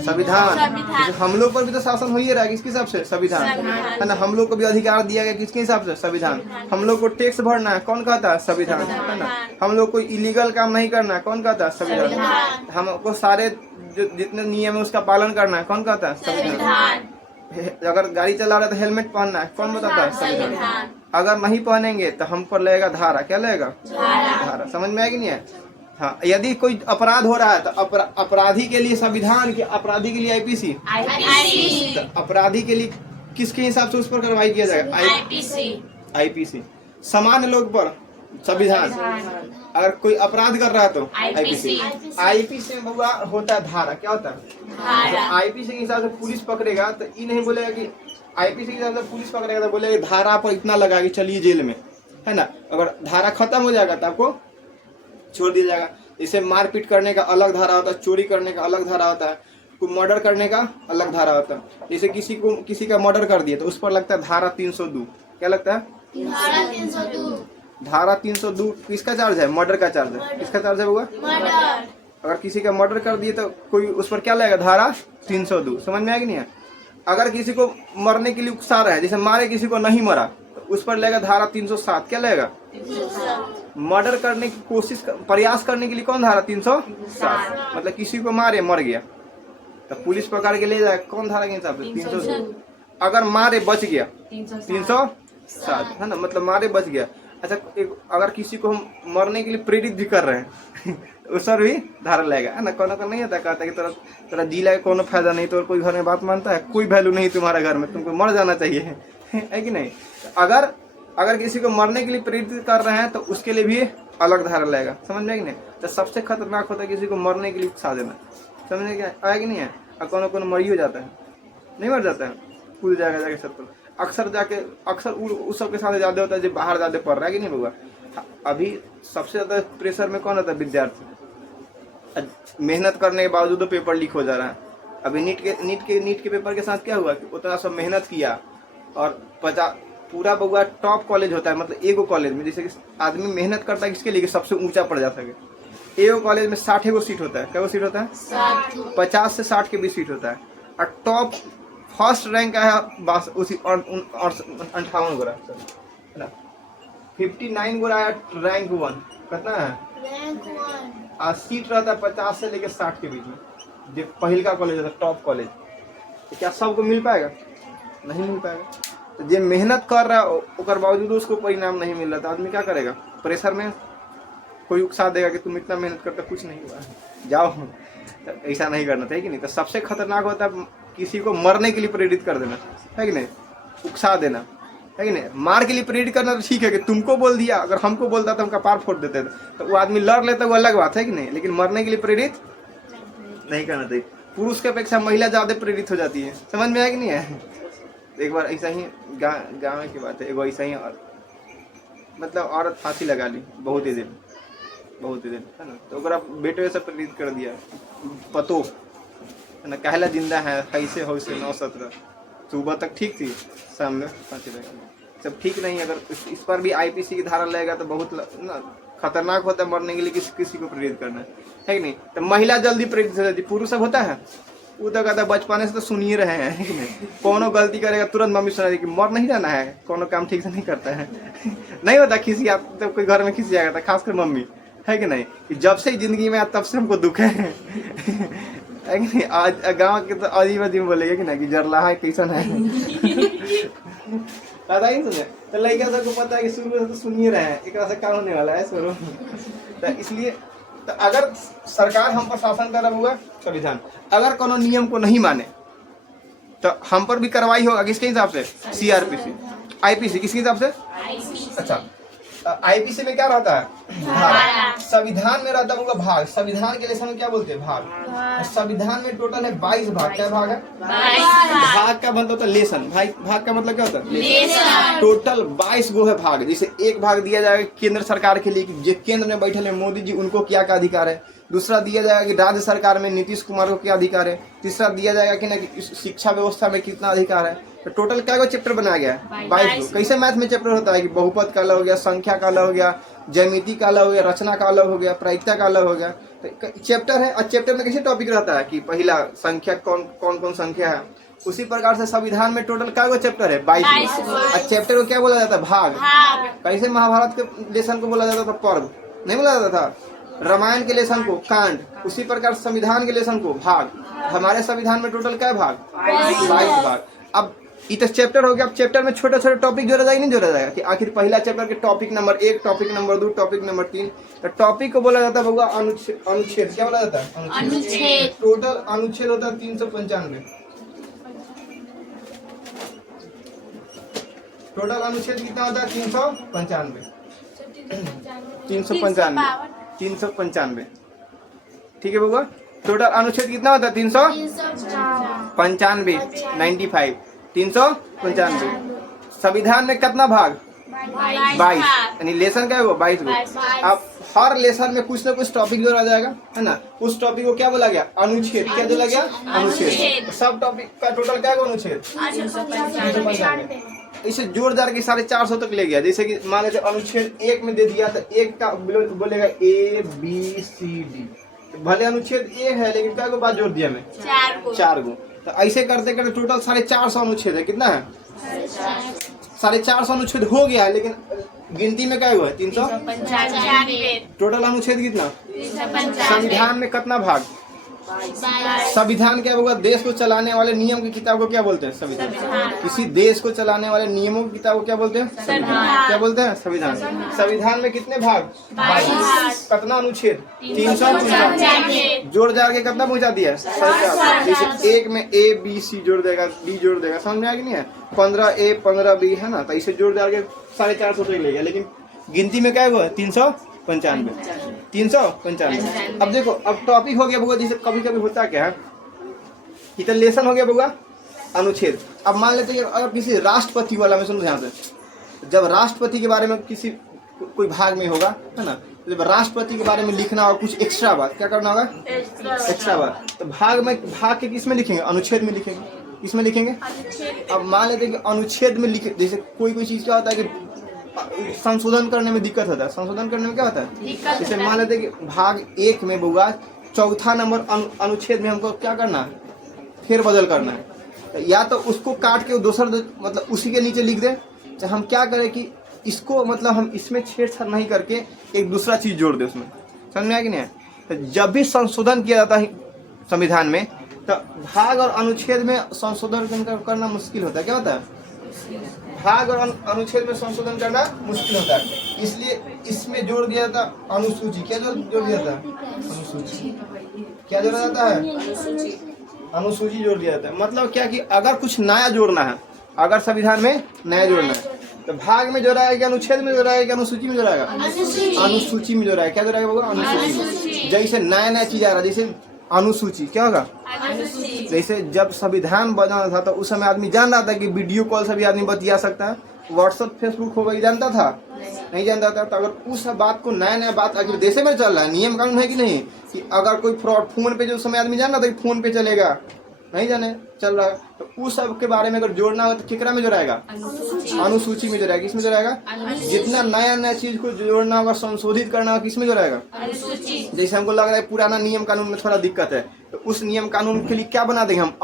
संविधान। जैसे हम लोग पर भी तो शासन हो ही रहा है, किसके हिसाब से? संविधान, है ना। हम लोग को भी अधिकार दिया गया किसके हिसाब से? संविधान। हम लोग को टैक्स भरना है, कौन कहता है? संविधान, है ना। हम लोग को इलीगल काम नहीं करना है, कौन कहता है? संविधान। हमको सारे जितने नियम है उसका पालन करना है, कौन कहता है? संविधान। अगर गाड़ी चला रहा है तो हेलमेट पहनना है, कौन बताता है? संविधान। अगर नहीं पहनेंगे तो हम पर लगेगा धारा, क्या लगेगा? धारा। समझ में आएगी नहीं है? हाँ, यदि कोई अपराध हो रहा है तो अपराधी के लिए संविधान, के अपराधी के लिए आईपीसी। तो अपराधी के लिए किसके हिसाब से उस पर कार्रवाई किया जाएगा? आईपीसी। सामान्य लोग पर संविधान। अगर कोई अपराध कर रहा है तो आईपीसी। आईपीसी में बउआ होता है धारा, क्या होता है? आईपीसी के हिसाब से पुलिस पकड़ेगा तो ये नहीं बोलेगा कि आईपीसी के हिसाब से पुलिस पकड़ेगा तो बोलेगा धारा पर इतना लगा के चलिए जेल में, है ना। अगर धारा खत्म हो जाएगा तो आपको छोड़ दिया जाएगा। जैसे मारपीट करने का अलग धारा होता है, चोरी करने का अलग धारा होता है, कोई मर्डर करने का अलग धारा होता है। जैसे किसी का मर्डर कर दिया तो उस पर लगता है धारा 302। क्या लगता है? धारा 302 किसका चार्ज है? मर्डर का चार्ज है। किसका चार्ज है बउआ? अगर किसी का मर्डर कर दिए तो कोई उस पर क्या लगेगा? धारा 302। समझ में आएगी नहीं है? अगर किसी को मरने के लिए उकसा रहा है, जैसे मारे किसी को नहीं मरा तो उस पर लगेगा धारा 307। क्या लगेगा? मर्डर करने की कोशिश, प्रयास करने के लिए कौन धारा? 307। मतलब किसी को मारे, मर गया तो पुलिस पकड़ के ले जाए, कौन धारा के हिसाब से? 302। अगर मारे बच गया 307, है ना। मतलब मारे बच गया। अच्छा, अगर किसी को हम मरने के लिए प्रेरित भी कर रहे हैं उस पर भी धारा लगेगा, है ना। कोनो को नहीं होता, कहता है कि तेरा जिला का कोनो फायदा नहीं, तो कोई घर में बात मानता है, कोई वैल्यू नहीं तुम्हारे घर में, तुमको मर जाना चाहिए, है कि नहीं। अगर किसी को मरने के लिए प्रेरित कर रहे हैं तो उसके लिए भी अलग धारा लगेगा। समझ में कि नहीं? तो सबसे खतरनाक होता है किसी को मरने के लिए उकसा देना। समझ में आया कि नहीं है? और कोनो मर ही हो जाता है, नहीं मर जाता है, कूद जाएगा जाके सब पर। अक्सर उस सब के साथ ज्यादा होता है जो बाहर ज्यादा पढ़ रहा है कि नहीं होगा। अभी सबसे ज्यादा प्रेशर में कौन होता है? विद्यार्थी। मेहनत करने के बावजूद पेपर लीक हो जा रहा है। अभी नीट के पेपर के साथ क्या हुआ कि उतना सब मेहनत किया और पूरा बउआ टॉप कॉलेज होता है, मतलब एगो कॉलेज में जैसे कि आदमी मेहनत करता है किसके लिए? सबसे ऊंचा पड़ जा सके। एगो कॉलेज में 60 गो सीट होता है। क्या सीट होता है? 50 से 60 के बीच सीट होता है। और टॉप फर्स्ट रैंक है बस उसी 58 गो है, 59 गो है रैंक 1। कितना है? रैंक 1। और सीट रहता है 50 से लेकर 60 के बीच में, जो पहल का कॉलेज होता है, टॉप कॉलेज। तो क्या सबको मिल पाएगा? नहीं मिल पाएगा। तो जो मेहनत कर रहा है उसके बावजूद उसको परिणाम नहीं मिल रहा तो आदमी क्या करेगा? प्रेशर में कोई उकसा देगा कि तुम इतना मेहनत करते कुछ नहीं हुआ, जाओ। तो ऐसा नहीं करना चाहिए कि नहीं। तो सबसे खतरनाक होता है किसी को मरने के लिए प्रेरित कर देना, है कि नहीं, उकसा देना, है कि नहीं। मार के लिए प्रेरित करना तो ठीक है कि तुमको बोल दिया, अगर हमको बोलता तो हम कपार फोड़ देते तो वो आदमी लड़ लेता, वो अलग बात है कि नहीं। लेकिन मरने के लिए प्रेरित नहीं करना चाहिए। पुरुष के अपेक्षा महिला ज्यादा प्रेरित हो जाती है। समझ में आया कि नहीं है? एक बार ऐसा ही गाँव की बात है, एगो ऐसा ही मतलब औरत फांसी लगा ली बहुत ही दिन, है ना। तो ओकरा बेटे से प्रेरित कर दिया, पतो है ना, कहला जिंदा है, कैसे हो से 9-17 सुबह तक ठीक थी, शाम में फांसी लगा। सब ठीक नहीं। अगर इस पर भी आईपीसी की धारा लगेगा तो बहुत ना खतरनाक होता है मरने के लिए किसी को प्रेरित करना, है कि नहीं। तो महिला जल्दी प्रेरित हो जाती, पुरुष सब होता है वो तो कहता है बचपने से तो सुन ही रहे हैं कि नहीं। कोनो गलती करेगा तुरंत मम्मी सुना कि मर नहीं जाना है, कोनो काम ठीक से नहीं करता है नहीं होता खिसी तो कोई घर में खिसी जाएगा, खासकर मम्मी, है कि नहीं। कि जब से जिंदगी में आया तब से हमको दुख है कि नहीं। आज गाँव के तो अजीब बोलेगा कि ना कि जरला है कैसन है पता ही सुने। तो लड़का सबको पता है कि शुरू से तो सुन ही रहे हैं, एक से काम होने वाला है शुरू। तो इसलिए तो अगर सरकार हम पर शासन कर रहा होगा संविधान, अगर कोनो नियम को नहीं माने तो हम पर भी कार्रवाई होगा। किसके हिसाब से? सीआरपीसी। आईपीसी किसके हिसाब से? अच्छा, आईपीसी में क्या रहता है? भाग। संविधान में रहता होगा भाग। संविधान के लेसन क्या बोलते हैं? भाग। संविधान में टोटल है 22 भाग। क्या भाग है? भाग का मतलब होता है लेसन। भाग का मतलब क्या होता है? लेसन। टोटल 22 गो है भाग। जैसे एक भाग दिया जाएगा केंद्र सरकार के लिए कि जो केंद्र में बैठे हैं मोदी जी, उनको क्या क्या अधिकार है। दूसरा दिया जाएगा कि राज्य सरकार में नीतीश कुमार को क्या अधिकार है। तीसरा दिया जाएगा कि ना शिक्षा व्यवस्था में कितना अधिकार है। तो टोटल क्या को चैप्टर बनाया गया है? 22 को। कैसे मैथ में चैप्टर होता है कि बहुपद का अलग हो गया, संख्या का अलग हो गया, ज्यामिति का अलग हो गया, रचना का अलग हो गया, प्रायिकता का अलग हो गया। तो चैप्टर है, और चैप्टर में कैसे टॉपिक रहता है कि पहला संख्या कौन कौन संख्या है। उसी प्रकार से संविधान में टोटल क्या चैप्टर है? 22 को। और चैप्टर को क्या बोला जाता है? भाग। कैसे महाभारत के लेसन को बोला जाता था? पर्व। नहीं बोला जाता था? रामायण के लेसन को कांड। उसी प्रकार संविधान के लेसन को भाग। हमारे संविधान में टोटल क्या भाग? 22 भाग। अब इतना चैप्टर हो गया। अब चैप्टर में छोटे छोटे टॉपिक जोड़ा जाएगा, नहीं जोड़ा जाएगा कि आखिर पहला चैप्टर के topic number 1, topic number 2, topic number 3। तो टॉपिक को बोला जाता है होगा अनुच्छेद। क्या बोला जाता है? अनुच्छेद। टोटल अनुच्छेद होता है 395। टोटल अनुच्छेद कितना होता है? 395। ठीक है बउआ। टोटल अनुच्छेद कितना होता है? 395। 95 395। संविधान में कितना भाग? 22। यानी लेसन क्या है वो? 22 को। अब हर लेसन में कुछ ना कुछ टॉपिक जोड़ा जाएगा, है ना। उस टॉपिक को क्या बोला गया? अनुच्छेद। क्या बोला गया? अनुच्छेद। सब टॉपिक का टोटल क्या है? अनुच्छेद 395। इसे जोड़ जाड़ के 450 तक ले गया। जैसे कि मान लेते अनुच्छेद 1 में दे दिया तो 1 का बोलेगा ABCD। भले अनुच्छेद A है लेकिन क्या को बात जोड़ दिया मैं? 4 को। तो ऐसे करते करते टोटल 450 अनुच्छेद है। कितना है? 450 अनुच्छेद हो गया है, लेकिन गिनती में क्या हुआ है? 395। टोटल अनुच्छेद कितना? संविधान में कितना भाग? संविधान क्या होगा? देश को चलाने वाले नियम की किताब को क्या बोलते हैं? संविधान। किसी देश को चलाने वाले नियमों की किताब को क्या बोलते हैं? संविधान। क्या बोलते हैं? संविधान। संविधान में कितने भाग? 22। कितना अनुच्छेद? 395। जोड़ जाड़ के कितना पहुंचा दिया? 450। जैसे 1 में ABC जोड़ देगा, B जोड़ देगा, समझ में आ गया नहीं है? 15A 15B है ना। तो इसे जोड़ जाड़ के 450 तक ले गया, लेकिन गिनती में क्या हुआ? 395। अब देखो, अब टॉपिक हो गया बउआ। जैसे कभी कभी होता क्या है, इतना लेसन हो गया बउआ अनुच्छेद। अब मान लेते हैं अगर किसी राष्ट्रपति वाला में, सुनो ध्यान से, जब राष्ट्रपति के बारे में किसी कोई भाग में होगा, है ना, जब राष्ट्रपति के बारे में लिखना होगा कुछ एक्स्ट्रा बात, क्या करना होगा? एक्स्ट्रा बात। तो भाग के किस में लिखेंगे? अनुच्छेद में लिखेंगे। किसमें लिखेंगे? अब मान लेते हैं कि अनुच्छेद में लिखे। जैसे कोई चीज क्या होता है कि संशोधन करने में दिक्कत होता है। संशोधन करने में क्या होता है? जैसे मान लेते हैं कि भाग 1 में बउआ 4था नंबर अनुच्छेद में हमको क्या करना है? फेर बदल करना है। या तो उसको काट के दूसरा मतलब उसी के नीचे लिख दे, तो हम क्या करें कि इसको मतलब हम इसमें छेड़छाड़ नहीं करके एक दूसरा चीज जोड़ दे उसमें। समझ में आया कि नहीं? तो जब भी संशोधन किया जाता है संविधान में, तो भाग और अनुच्छेद में संशोधन करना मुश्किल होता है। क्या होता है? भाग और अनुच्छेद में संशोधन करना मुश्किल होता है, इसलिए इसमें जोड़ दिया जाता अनुसूची। क्या जोड़ दिया जाता है? अनुसूची। क्या जोड़ा जाता है? अनुसूची जोड़ दिया जाता है। मतलब क्या कि अगर कुछ नया जोड़ना है, अगर संविधान में नया जोड़ना है, तो भाग में जोड़ा है कि अनुच्छेद में जोड़ा है कि अनुसूची में जोड़ा है? अनुसूची में जोड़ा है। क्या जोड़ा है? अनुसूची। जैसे नया नया चीज आ रहा है, जैसे अनुसूची। क्या होगा? जैसे जब संविधान बना था तो उस समय आदमी जान रहा था कि वीडियो कॉल से भी आदमी बतिया सकता है, व्हाट्सएप फेसबुक होगा, जानता था? नहीं जानता था। तो अगर उस बात को नया बात अगर देश में चल रहा है, नियम कानून है कि नहीं, कि अगर कोई फ्रॉड फोन पे, जो समय आदमी जान रहा था कि फोन पे चलेगा, नहीं जाने चल रहा है, तो उस सब के बारे में अगर जोड़ना हो तो किकरा में जोड़ाएगा? अनुसूची में जोड़ाएगा। किसमें जोड़ाएगा? जितना नया नया चीज को जोड़ना होगा, संशोधित करना होगा, किसमें जोड़ाएगा? जैसे हमको लग रहा है पुराना नियम कानून में थोड़ा दिक्कत है, तो उस नियम कानून के लिए क्या बना देंगे हम?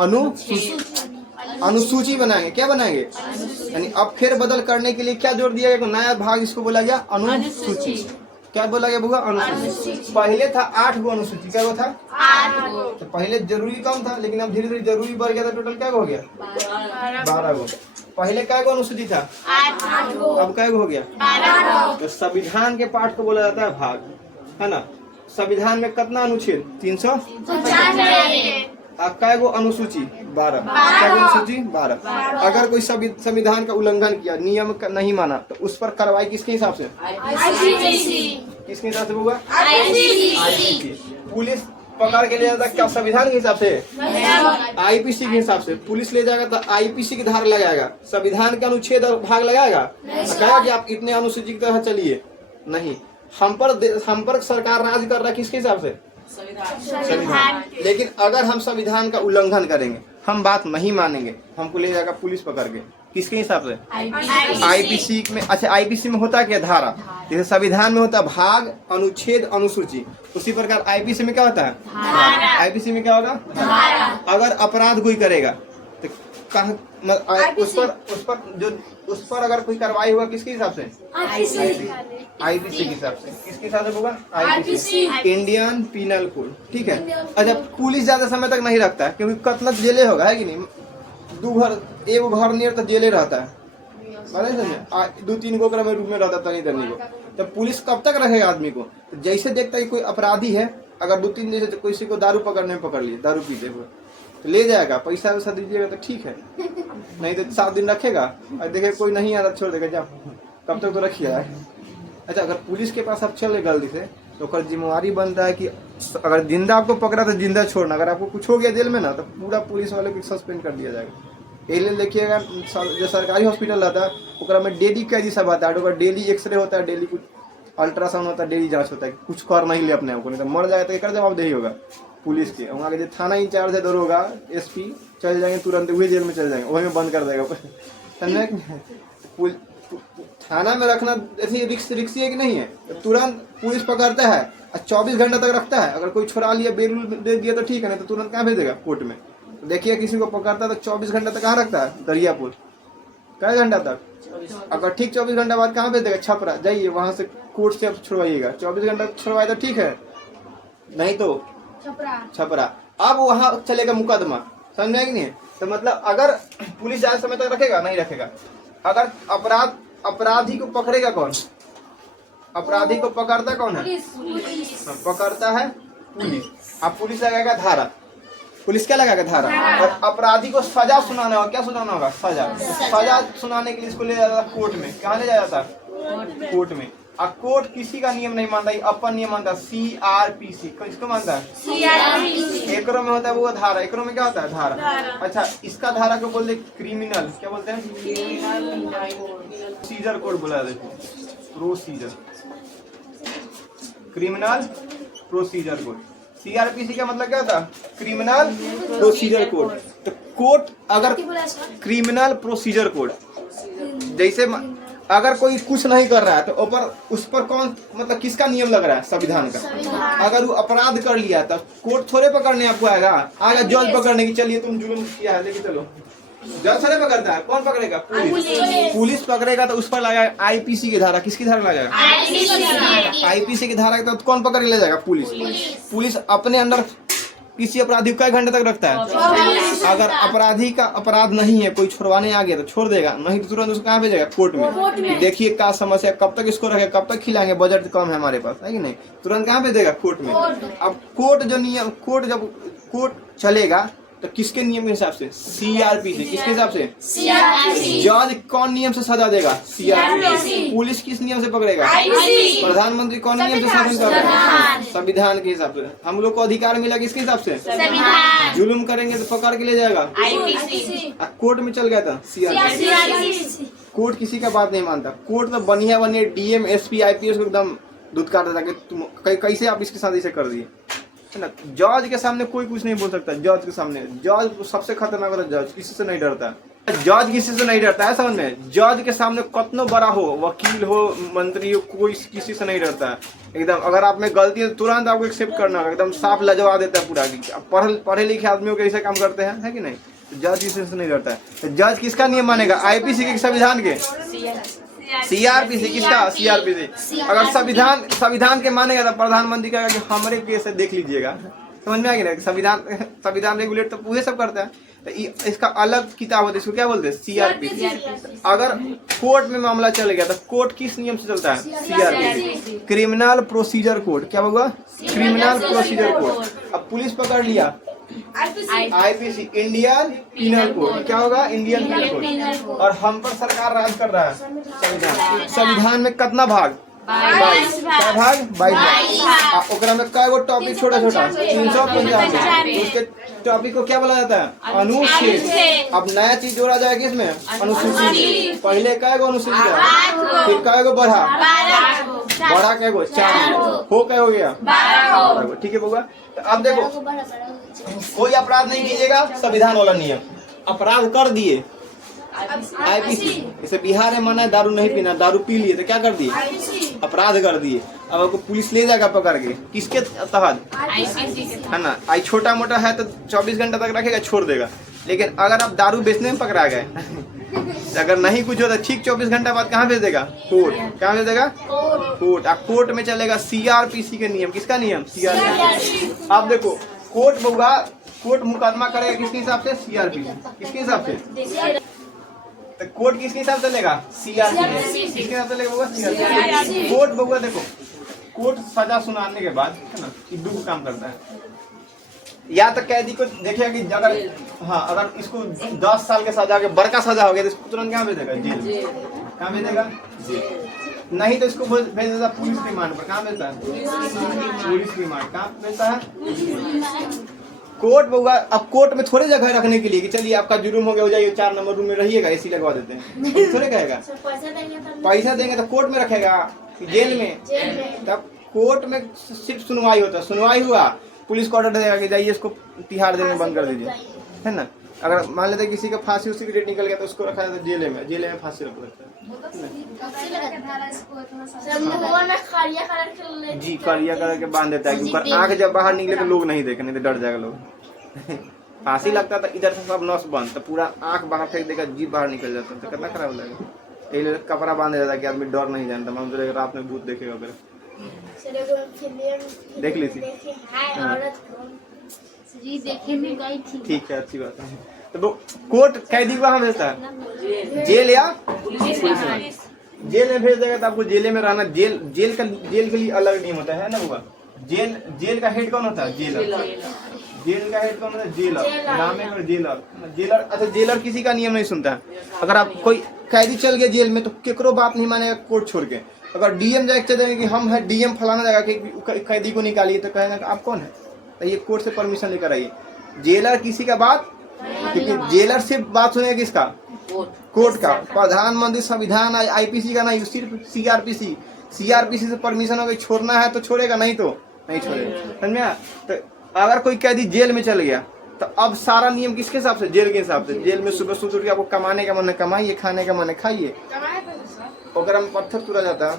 अनुसूची बनाएंगे। क्या बनाएंगे? यानी अब फेर बदल करने के लिए क्या जोड़ दिया गया? नया भाग, इसको बोला गया अनुसूची। क्या बोला गया बुआ? अनुसूची। पहले था 8 गो अनुसूची। क्या वो था? 8 गो। तो पहले जरूरी कम था, लेकिन अब धीरे धीरे जरूरी बढ़ गया था। टोटल क्या हो गया? 12 गो। पहले क्या गो अनुसूची था? 8 गो। अब क्या हो गया? 12 गो। तो संविधान के पाठ को बोला जाता है भाग, है ना। संविधान में कितना अनुच्छेद? 395। क्या गो अनुसूची? 12। क्या गो अनुसूची? 12। अगर कोई संविधान का उल्लंघन किया, नियम का नहीं माना, तो उस पर कार्रवाई किसके हिसाब से? किसके हिसाब से होगा? पुलिस पकड़ के ले जाता क्या संविधान के हिसाब से? आईपीसी के हिसाब से। पुलिस ले जाएगा तो आईपीसी की धारा लगाएगा, संविधान के अनुच्छेद और भाग लगाएगा, कहेगा कि आप इतने अनुसूची की तरह चलिए। नहीं, हम पर सरकार राज कर रहा है किसके हिसाब से? संविधान। लेकिन अगर हम संविधान का उल्लंघन करेंगे, हम बात नहीं मानेंगे, हमको ले जाएगा पुलिस पकड़ के। किसके हिसाब से? आईपीसी में। अच्छा, आईपीसी में होता क्या? धारा। जैसे संविधान में होता भाग, अनुच्छेद, अनुसूची, उसी प्रकार आईपीसी में क्या होता है? आईपीसी में क्या होगा? अगर अपराध कोई करेगा तो उस पर अगर कोई कार्रवाई हुआ किसके हिसाब से? आईपीसी के हिसाब से। किसके हिसाब से होगा? IPC, Indian penal code. ठीक है। अच्छा, पुलिस ज्यादा समय तक नहीं रखता है क्योंकि कतना जेले होगा, है कि नहीं? एगो घर नियर तो जेले रहता है, 2-3 गो में रूम में रहता नहीं करने को। तो पुलिस कब तक रखेगा आदमी को? तो जैसे देखता है कि कोई अपराधी है, अगर 2-3 जैसे किसी को दारू पकड़ने में पकड़ लिए, दारू पीते हुए, तो ले जाएगा, पैसा वैसा दीजिएगा तो ठीक है, नहीं तो 7 दिन रखेगा और देखे कोई नहीं आता छोड़ देगा, जा तब तक तो रखिए। अच्छा, अगर पुलिस के पास आप चले गलती से तो उसका जिम्मेवारी बनता है कि अगर जिंदा आपको पकड़ा तो जिंदा छोड़ना, अगर आपको कुछ हो गया जेल में ना तो पूरा पुलिस वाले को सस्पेंड कर दिया जाएगा। ये देखिएगा जो सरकारी हॉस्पिटल रहता है ओकरा में डेली कैदी सब आता है, डेली एक्सरे होता है, डेली कुछ अल्ट्रासाउंड होता है, डेली जांच होता है, कुछ कर नहीं ले अपने आपको, नहीं तो मर जाएगा तो एक जवाबदेही होगा पुलिस के। वहाँ के जो थाना इंचार्ज है दरोगा, एसपी चल जाएंगे तुरंत वही जेल में चल जाएंगे, वही में बंद कर देगा। समझे? थाना में रखना ऐसी रिक्स है कि नहीं है? तो तुरंत पुलिस पकड़ता है और 24 घंटा तक रखता है। अगर कोई छुड़ा लिया, बेल दे दिया तो ठीक है, नहीं तो तुरंत कहाँ भेजेगा? कोर्ट में। तो देखिए किसी को पकड़ता है तो 24 घंटा तक कहाँ रखता है? दरियापुर। कै घंटा तक? अगर ठीक 24 घंटा बाद कहाँ भेज देगा? छपरा जाइए, वहां से कोर्ट से छुड़वाइएगा। 24 घंटा छुड़वाए तो ठीक है, नहीं तो छपरा। अब वहां चलेगा मुकदमा, समझे कि नहीं? तो मतलब अगर पुलिस ज्यादा समय तक रखेगा? नहीं रखेगा। अगर अपराधी को पकड़ेगा कौन? अपराधी को पकड़ता कौन है? पकड़ता है पुलिस। अब पुलिस लगाएगा धारा। पुलिस क्या लगाएगा? धारा। और अपराधी को सजा सुनाना होगा। क्या सुनाना होगा? सजा। सजा सुनाने के लिए इसको ले जाता कोर्ट में। कहाँ ले जाता? कोर्ट में। अब कोर्ट किसी का नियम नहीं मानता, अपन नियम मानता। CRPC किसको मानता है? एकरों में होता है वो धारा। एकरों में क्या होता है? धारा। अच्छा, इसका धारा को बोलते क्रिमिनल, क्या बोलते हैं? प्रोसीजर कोड बोला जाता है। Procedure, criminal procedure code. CRPC का मतलब क्या होता है? Criminal procedure code. तो कोर्ट अगर क्रिमिनल प्रोसीजर कोड, जैसे अगर कोई कुछ नहीं कर रहा है तो उस पर कौन, मतलब किसका नियम लग रहा है? संविधान का। अगर वो अपराध कर लिया तो कोर्ट थोड़े पकड़ने आपको आएगा जज पकड़ने की, चलिए तुम जुल्म किया है लेके चलो। जज थोड़े पकड़ता है, कौन पकड़ेगा? पुलिस पकड़ेगा तो उस पर लगाएगा आईपीसी की धारा। किसकी धारा लगाएगा? आईपीसी की धारा के तहत कौन पकड़ के ले जाएगा? पुलिस अपने अंदर किसी अपराधी को कई घंटे तक रखता है? अगर अपराधी का अपराध नहीं है, कोई छुड़वाने आ गया तो छोड़ देगा, नहीं तो तुरंत उसको कहाँ भेजेगा? कोर्ट में। देखिए क्या समस्या, कब तक इसको रखे, कब तक खिलाएंगे, बजट कम है हमारे पास, है कि नहीं? तुरंत कहाँ भेजेगा? कोर्ट में। अब कोर्ट जब कोर्ट चलेगा तो किसके नियम के हिसाब से? CRPC। किसके हिसाब से? जज कौन नियम से सजा देगा? CRPC। पुलिस किस नियम से पकड़ेगा? प्रधानमंत्री कौन नियम से शासन कर रहा है? संविधान के हिसाब से। हम लोग को अधिकार मिला किसके हिसाब से? जुल्म करेंगे तो पकड़ के ले जाएगा कोर्ट में, चल गया था CRPC। कोर्ट किसी का बात नहीं मानता। कोर्ट तो बढ़िया DM SP IPS को एकदम दूध काट देता कि तुम कैसे आप इसके साथ ऐसे कर दिए, है ना? जज के सामने कोई कुछ नहीं बोल सकता। जज के सामने, जज सबसे खतरनाक होता है। जज किसी से नहीं डरता। जज किसी से नहीं डरता है, समझ में? जज के सामने कितना बड़ा हो, वकील हो, मंत्री हो, कोई किसी से नहीं डरता है एकदम। अगर आप में गलती है तुरंत आपको एक्सेप्ट करना होगा, एकदम साफ लजवा देता है पूरा। पढ़े लिखे आदमियों के ऐसे काम करते हैं, है कि नहीं? जज किसी से नहीं डरता है। तो जज किसका नियम मानेगा? IPC के, संविधान के? CRPC। किसका? CRPC। अगर संविधान के मानेगा तो प्रधानमंत्री का हमारे केस से देख लीजिएगा, समझ में आ गया? संविधान रेगुलेट तो पूरे सब करता है। तो इसका अलग किताब होता है, इसको क्या बोलते हैं? CRPC। अगर कोर्ट में मामला चल गया तो कोर्ट किस नियम से चलता है? CRPC, criminal procedure code. क्या होगा? Criminal procedure code. अब पुलिस पकड़ लिया, IPC, इंडियन पीनल कोड। क्या होगा? Indian penal code. और हम पर सरकार राज कर रहा है संविधान। संविधान में कितना भाग? 22 भाग। 22 ओकरा में कई गो टॉपिक छोटा 395। उसके टॉपिक को क्या बोला जाता है? अनुच्छेद। अब नया चीज जोड़ा जाएगा इसमें, अनुसूची। पहले कई गो अनुसूची था, फिर कई गो बढ़ा, बड़ा क्या गो 4 हो क्या हो गया 12 गो। ठीक है बउआ, तो अब देखो कोई अपराध नहीं कीजिएगा, संविधान वाला नियम। अपराध कर दिए आईपीसी, जैसे बिहार में मना है दारू नहीं पीना, दारू पी लिए तो क्या कर दिए अपराध कर दिए। अब आपको पुलिस ले जाएगा पकड़ के, किसके तहत है ना। आई छोटा मोटा है तो 24 घंटा तक रखेगा, छोड़ देगा। लेकिन अगर आप दारू बेचने में पकड़ा गए अगर नहीं कुछ होता ठीक 24 घंटा बाद कहाँ भेज देगा कोर्ट, कहाँ भेज देगा कोर्ट। अब कोर्ट में चलेगा सीआरपीसी के नियम। किसका नियम सीआरपीसी। अब देखो कोर्ट बउआ, कोर्ट मुकदमा करेगा किसके हिसाब से सीआरपीसी, किसके हिसाब से तो कोर्ट किसके हिसाब से लेगा सीआरपीसी, किसके हिसाब से लेगा बउआ सीआरपीसी। कोर्ट बउआ देखो, कोर्ट सजा सुनाने के बाद है ना ये दो काम करता है, या तो कैदी को देखिए कि अगर हाँ अगर इसको 10 साल के सजा के बड़का सजा हो गया तो इसको तुरंत कहाँ भेजेगा जेल, कहाँ भेजेगा जेल। नहीं तो इसको भेज देता पुलिस रिमांड पर। कहाँ भेजता है पुलिस रिमांड, कहाँ भेजता है कोर्ट बउआ। अब कोर्ट में थोड़ी जगह रखने के लिए कि चलिए आपका जुर्म हो गया, हो जाइए 4 नंबर रूम में रहिएगा, एसी लगवा देते हैं, थोड़े कहेगा। पैसा देंगे तो कोर्ट में रखेगा जेल में। तब कोर्ट में सिर्फ सुनवाई होता है, सुनवाई हुआ पुलिस को ऑर्डर देगा कि जाइए इसको तिहाड़ जेल में बंद कर दीजिए, है ना। अगर मान लेते किसी का फांसी उसी की डेट निकल गया तो उसको रखा जाता है जेल में, जेल में फांसी रख देता है जी, करिया करके बांध देता है क्योंकि आंख जब बाहर निकले तो लोग नहीं देखे, नहीं तो डर जाएगा लोग फांसी लगता था इधर से सब नस बंद तो पूरा आंख बाहर फेंक देगा, जीभ बाहर निकल जाता तो कितना खराब लगेगा। यही कपड़ा बांध देता कि आदमी डर नहीं जानता, मान लो रात में भूत देखेगा वगैरह। देख ली थी देखे में गई थी। ठीक है, अच्छी बात है। तो कोर्ट कैदी को कहाँ भेजता है जेल या पुलिस में। जेल में भेज देगा तो आपको जेल में रहना। जेल के लिए अलग नियम होता है ना हुआ। जेल का हेड कौन होता है जेलर। जेल का हेड कौन होता है जेलर, नाम है जेलर। अच्छा जेलर किसी का नियम नहीं सुनता है। अगर आप कोई कैदी चल गया जेल में तो केकरो बात नहीं मानेगा कोर्ट छोड़ के। अगर डीएम जाके देंगे कि हम है डीएम फलाना जगह के कैदी को निकालिए तो कहेगा आप कौन है, तो ये कोर्ट से परमिशन लेकर आइए। जेलर किसी का बात, क्योंकि जेलर से बात सुनेगा किसका कोर्ट का। प्रधानमंत्री संविधान आईपीसी का नहीं, सिर्फ सीआरपीसी से परमिशन होगा छोड़ना है तो छोड़ेगा, नहीं तो नहीं छोड़ेगा, समझ में। तो अगर कोई कैदी जेल में चल गया तो अब सारा नियम किसके हिसाब से जेल के हिसाब से। जेल में सुबह सुबह उठ के आपको कमाने का मन है कमाइए, खाने का मन है खाइए। अगर हम पत्थर तुरा जाता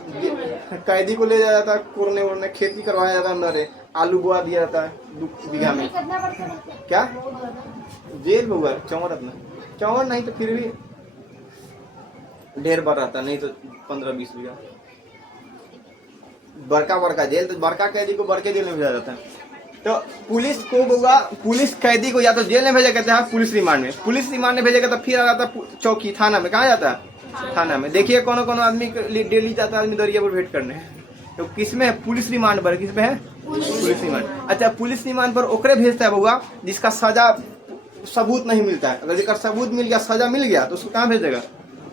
कैदी को ले जाया जाता कोरने वोरने, खेती करवाया जाता, अंदर आलू बोआ दिया जाता है 2 बीघा में। क्या जेल बउआ चौवन नहीं तो फिर भी ढेर बार रहता, नहीं तो 15-20 बीघा। बड़का जेल तो बड़का कैदी को बड़के जेल में भेजा जाता है। तो पुलिस को बउआ, पुलिस कैदी को या तो जेल में भेजा कहते हैं पुलिस रिमांड में। पुलिस रिमांड में भेजेगा तो फिर आ जाता चौकी थाना में। कहाँ जाता है थाना में। देखिए कौन आदमी डेली जाता है आदमी दरिया पर भेंट करने, तो किसमें है पुलिस रिमांड पर। किसमें है पुलिस रिमांड। अच्छा पुलिस रिमांड पर ओकरे भेजता है बउआ जिसका सजा सबूत नहीं मिलता है। अगर जिसका सबूत मिल गया, सजा मिल गया तो उसको कहाँ भेजेगा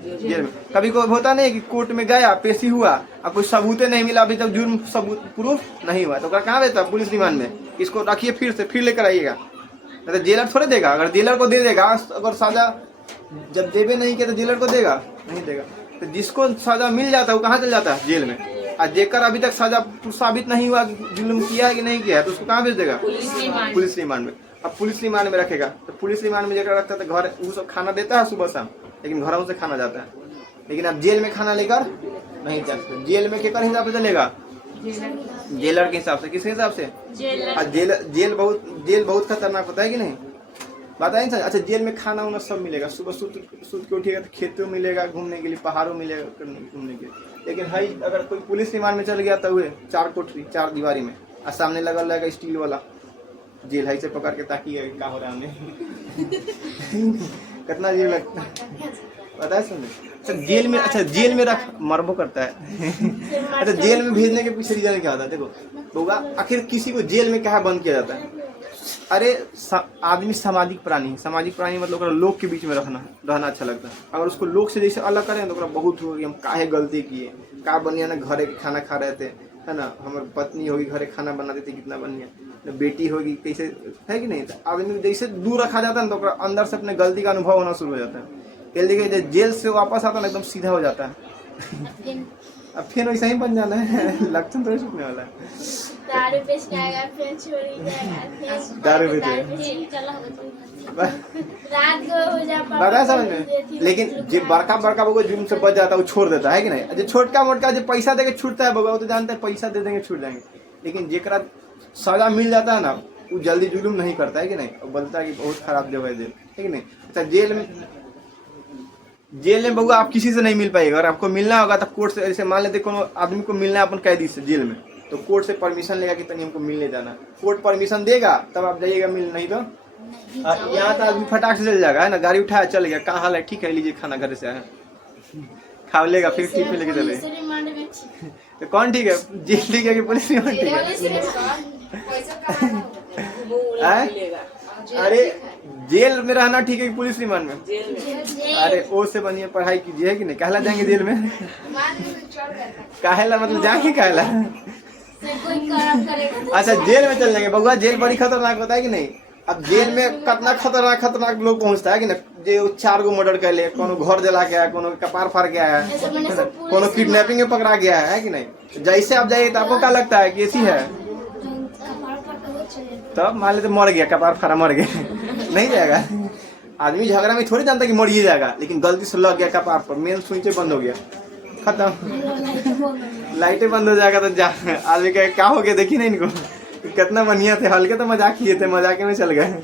जेल में। कभी कोई होता नहीं कि कोर्ट में गया पेशी हुआ अब कोई सबूत नहीं मिला, अभी तक जुर्म सबूत प्रूफ नहीं हुआ तो कहाँ भेजता है पुलिस रिमांड में। इसको रखिए फिर लेकर आइएगा, नहीं तो जेलर थोड़े देगा। अगर जेलर को दे देगा, अगर सजा जब देवे नहीं किया तो जेलर को देगा नहीं देगा। तो जिसको सजा मिल जाता है वो कहाँ चल जाता है जेल में। और जेकर अभी तक सजा साबित नहीं हुआ जुल्म किया है कि नहीं किया है तो उसको कहाँ भेज देगा पुलिस रिमांड में। अब पुलिस रिमांड में रखेगा तो पुलिस रिमांड में जेकर रखता है तो घर वो सब खाना देता है सुबह शाम, लेकिन घरों से खाना जाता है। लेकिन अब जेल में खाना लेकर नहीं जा सकते। जेल में केकर हिसाब से चलेगा जेलर के हिसाब से। किसके हिसाब से जेल बहुत खतरनाक होता है कि नहीं बताइए सर। अच्छा जेल में खाना वाना सब मिलेगा, सुबह सूत के उठिएगा तो खेतों मिलेगा घूमने के लिए, पहाड़ों मिलेगा घूमने के लिए। लेकिन है अगर कोई पुलिस रिमांड में चल गया तो हुए 4 कोठरी 4 दीवारी में और सामने लगल रहेगा स्टील वाला जेल है से पकड़ के ताकि क्या हो रहा है कितना जेल लगता है पता है समझे। अच्छा जेल में रख मरबो करता है अच्छा जेल में भेजने के पीछे रीजन क्या होता है देखो होगा। आखिर किसी को जेल में क्या बंद किया जाता है। अरे आदमी सामाजिक प्राणी मतलब लोग के बीच में रहना अच्छा लगता है। अगर उसको लोग से जैसे अलग करें तो बहुत हो हम काहे गलती किए, का बनिया ना घरे खाना खा रहे थे है ना, हमारी पत्नी होगी घरे खाना बना देती कितना बनिया, बेटी होगी कैसे है कि नहीं। तो आदमी जैसे दूर रखा जाता है तो अंदर से अपने गलती का अनुभव होना शुरू हो जाता है। देखिए जेल से वापस आता है एकदम सीधा हो जाता है अब फिर वैसा ही बन जाना है। लक्षण थोड़ी छूटने वाला है। दारू बेच के आएगा फिर चोरी जाएगा फिर दारू बेच रात को हो जा बता समझ में। लेकिन जो बड़का बड़का बगो जुर्म से बच जाता है वो छोड़ देता है कि नहीं। जो छोटका मोटका जो पैसा देके छूटता है बगो वो तो जानते हैं पैसा दे देंगे छूट जाएंगे। लेकिन जेकरा सजा मिल जाता है ना वो जल्दी जुलूम नहीं करता है कि नहीं। और बोलता है कि बहुत खराब जगह है जेल, है कि नहीं। अच्छा जेल में बउआ आप किसी से नहीं मिल पाएगा। अगर आपको मिलना होगा तो कोर्ट से, जैसे मान लेते कोनो आदमी को मिलना है अपन कैदी से जेल में, तो कोर्ट से परमिशन लेगा कि तनी हमको मिलने जाना। कोर्ट परमिशन देगा तब आप जाइएगा मिल, नहीं तो यहाँ तो आदमी फटाक से चल जाएगा है ना। गाड़ी उठाया चल गया, कहाँ हाल है, ठीक है लीजिए खाना घर से आया, खा लेगा फिर ठीक पे लेके चले। तो कौन ठीक है, जेल ठीक है कि पुलिस रिमांड ठीक है? अरे जेल में रहना ठीक है कि पुलिस रिमांड में? अरे ओ से बनिए पढ़ाई कीजिए कि नहीं। कहला जाएंगे जेल में? कहला मतलब जाएंगे कहला? अच्छा जेल में चल जाएंगे बउआ। जेल बड़ी खतरनाक होता है कि नहीं। अब जेल में कितना खतरनाक लोग पहुंचता है कि ना। जो 4 गो मर्डर कर ले, कोनो घर जला के आया, कोनो कपार फाड़ के आया, कोनो किडनैपिंग में पकड़ा गया है कि नहीं। जैसे आप जाइए तो आपको क्या लगता है कि ऐसी है, तब मान लेते मर गया, कपार फाड़ा मर गया, नहीं जाएगा। आदमी झगड़ा में थोड़ी जानता कि मर ही जाएगा, लेकिन गलती से लग गया कपार पर, मेन स्विच बंद हो गया, खत्म। लाइटें बंद हो जाएगा तो जा आदमी कहे क्या हो गया, देखी नहीं इनको कितना बढ़िया थे, हल्के तो मजाक किए थे, मजाके में चल गए।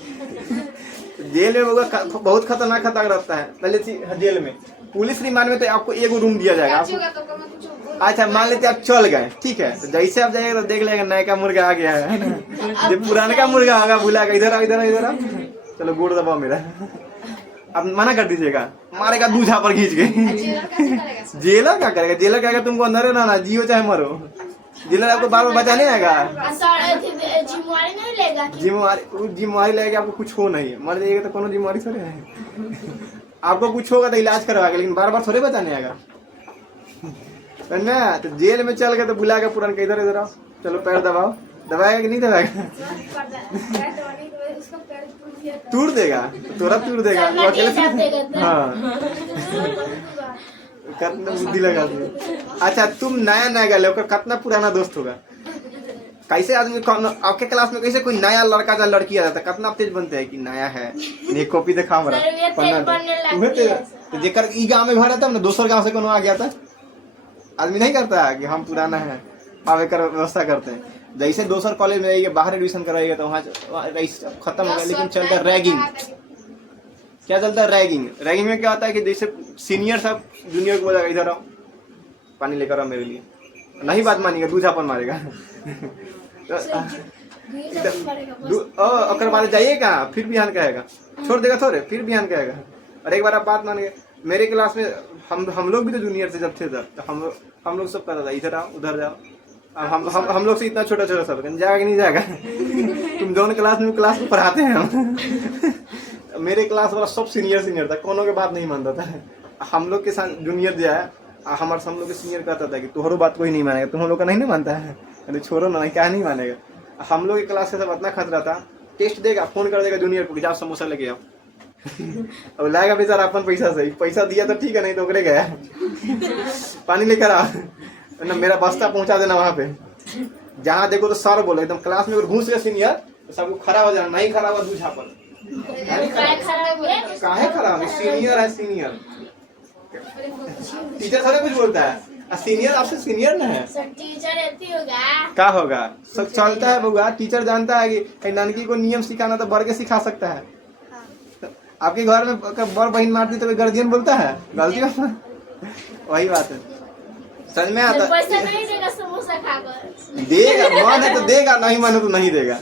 जेल में बहुत खतरनाक रहता है। पहले जेल में पुलिस रिमांड में तो आपको एक रूम दिया जाएगा आपको। अच्छा मान लेते आप चल गए, ठीक है, तो जैसे आप जाएगा तो देख लेगा नया का मुर्गा आ गया है ना। जब पुराने का मुर्गा होगा बुलाएगा इधर आओ इधर आओ इधर आओ, चलो गोड़ दबाओ मेरा। अब मना कर दीजिएगा, मारेगा दूझा पर खींच के। जेलर क्या करेगा, जेलर कहेगा तुमको अंदर है ना, जियो चाहे मरो। जेलर आपको बार बार बचाने आएगा, जिम्मेवारी लेगा। आपको कुछ हो नहीं, मर जाइएगा तो कोनो जिम्मेवारी थोड़े है। आपको कुछ होगा तो इलाज करवाएगा, लेकिन बार बार थोड़े बचाने आएगा ना। तो जेल में चल गए तो बुलाएगा पुरान के, इधर इधर आओ, चलो पैर दबाओ, दबाएगा कि नहीं दबाएगा? तोड़ देगा, तोड़ा तोड़ देगा वो अकेले। हाँ कितना बुद्धि लगा दी। अच्छा तुम नया गए, कितना पुराना दोस्त होगा। कैसे आदमी आपके क्लास में कैसे कोई नया लड़का या लड़की आ जाता है, कितना तेज बनते हैं कि नया है, ये कॉपी दिखा हमरा तो जेकर ई गांव में घर आता है ना, दूसर गांव से कोनो आ गया था, आदमी नहीं करता है कि हम पुराना है, पावे कर व्यवस्था करते हैं। जैसे दूसर कॉलेज में जाइए, बाहर एडमिशन कराइएगा तो वहाँ खत्म हो गया। लेकिन चलता है रैगिंग। क्या चलता है? रैगिंग। रैगिंग में क्या होता है कि जैसे सीनियर सब जूनियर को बोलेगा इधर आओ पानी लेकर आओ मेरे लिए, नहीं बात मानेगा, दूधापन मारेगा। और बाद जाइए कहाँ, फिर बिहान कहेगा, छोड़ देगा थोड़े, फिर बिहान कहेगा। और एक बार आप बात मान गए, मेरे क्लास में हम लोग भी तो जूनियर थे जब थे तब, तो हम लोग सब करता था इधर आओ उधर जाओ। अब हम लोग से इतना छोटा छोटा सब जाएगा कि नहीं जाएगा? तुम दोनों क्लास में पढ़ाते हैं हम। मेरे क्लास वाला सब सीनियर था, कोनो के बात नहीं मानता था। हम लोग के साथ जूनियर जो है हमारे, हम लोग के सीनियर कहता था कि तुम्हारो बात कोई नहीं मानेगा, तुम लोग का नहीं मानता है, अरे छोड़ो ना, क्या नहीं मानेगा। हम लोग के क्लास का सब इतना खतरा था, टेस्ट देगा, फोन कर देगा जूनियर को कि जाओ समोसा लेके आओ। अब लाएगा बेचारा अपन पैसा से, पैसा दिया तो ठीक है, नहीं तो ओकरे गया पानी लेकर आ ना, मेरा बस्ता पहुंचा देना वहां पे। जहाँ देखो तो सर बोलो, एकदम क्लास में घुस गया सीनियर तो सबको खड़ा हो जाना, नहीं खड़ा हुआ दूझा पर। काहे खड़ा, सीनियर है सीनियर, टीचर सारे कुछ बोलता है, सीनियर आपसे सीनियर ना है, टीचर ऐसी होगा क्या होगा, सब चलता है बउआ। टीचर जानता है कि नानकी को नियम सिखाना तो बढ़ के सिखा सकता है। आपके घर में बड़ बहन मारती तो गार्जियन बोलता है, गलती वही बात है। समझ में आता? पैसा नहीं देगा समोसा खाकर, देगा, मन है तो देगा, नहीं मन है तो नहीं देगा।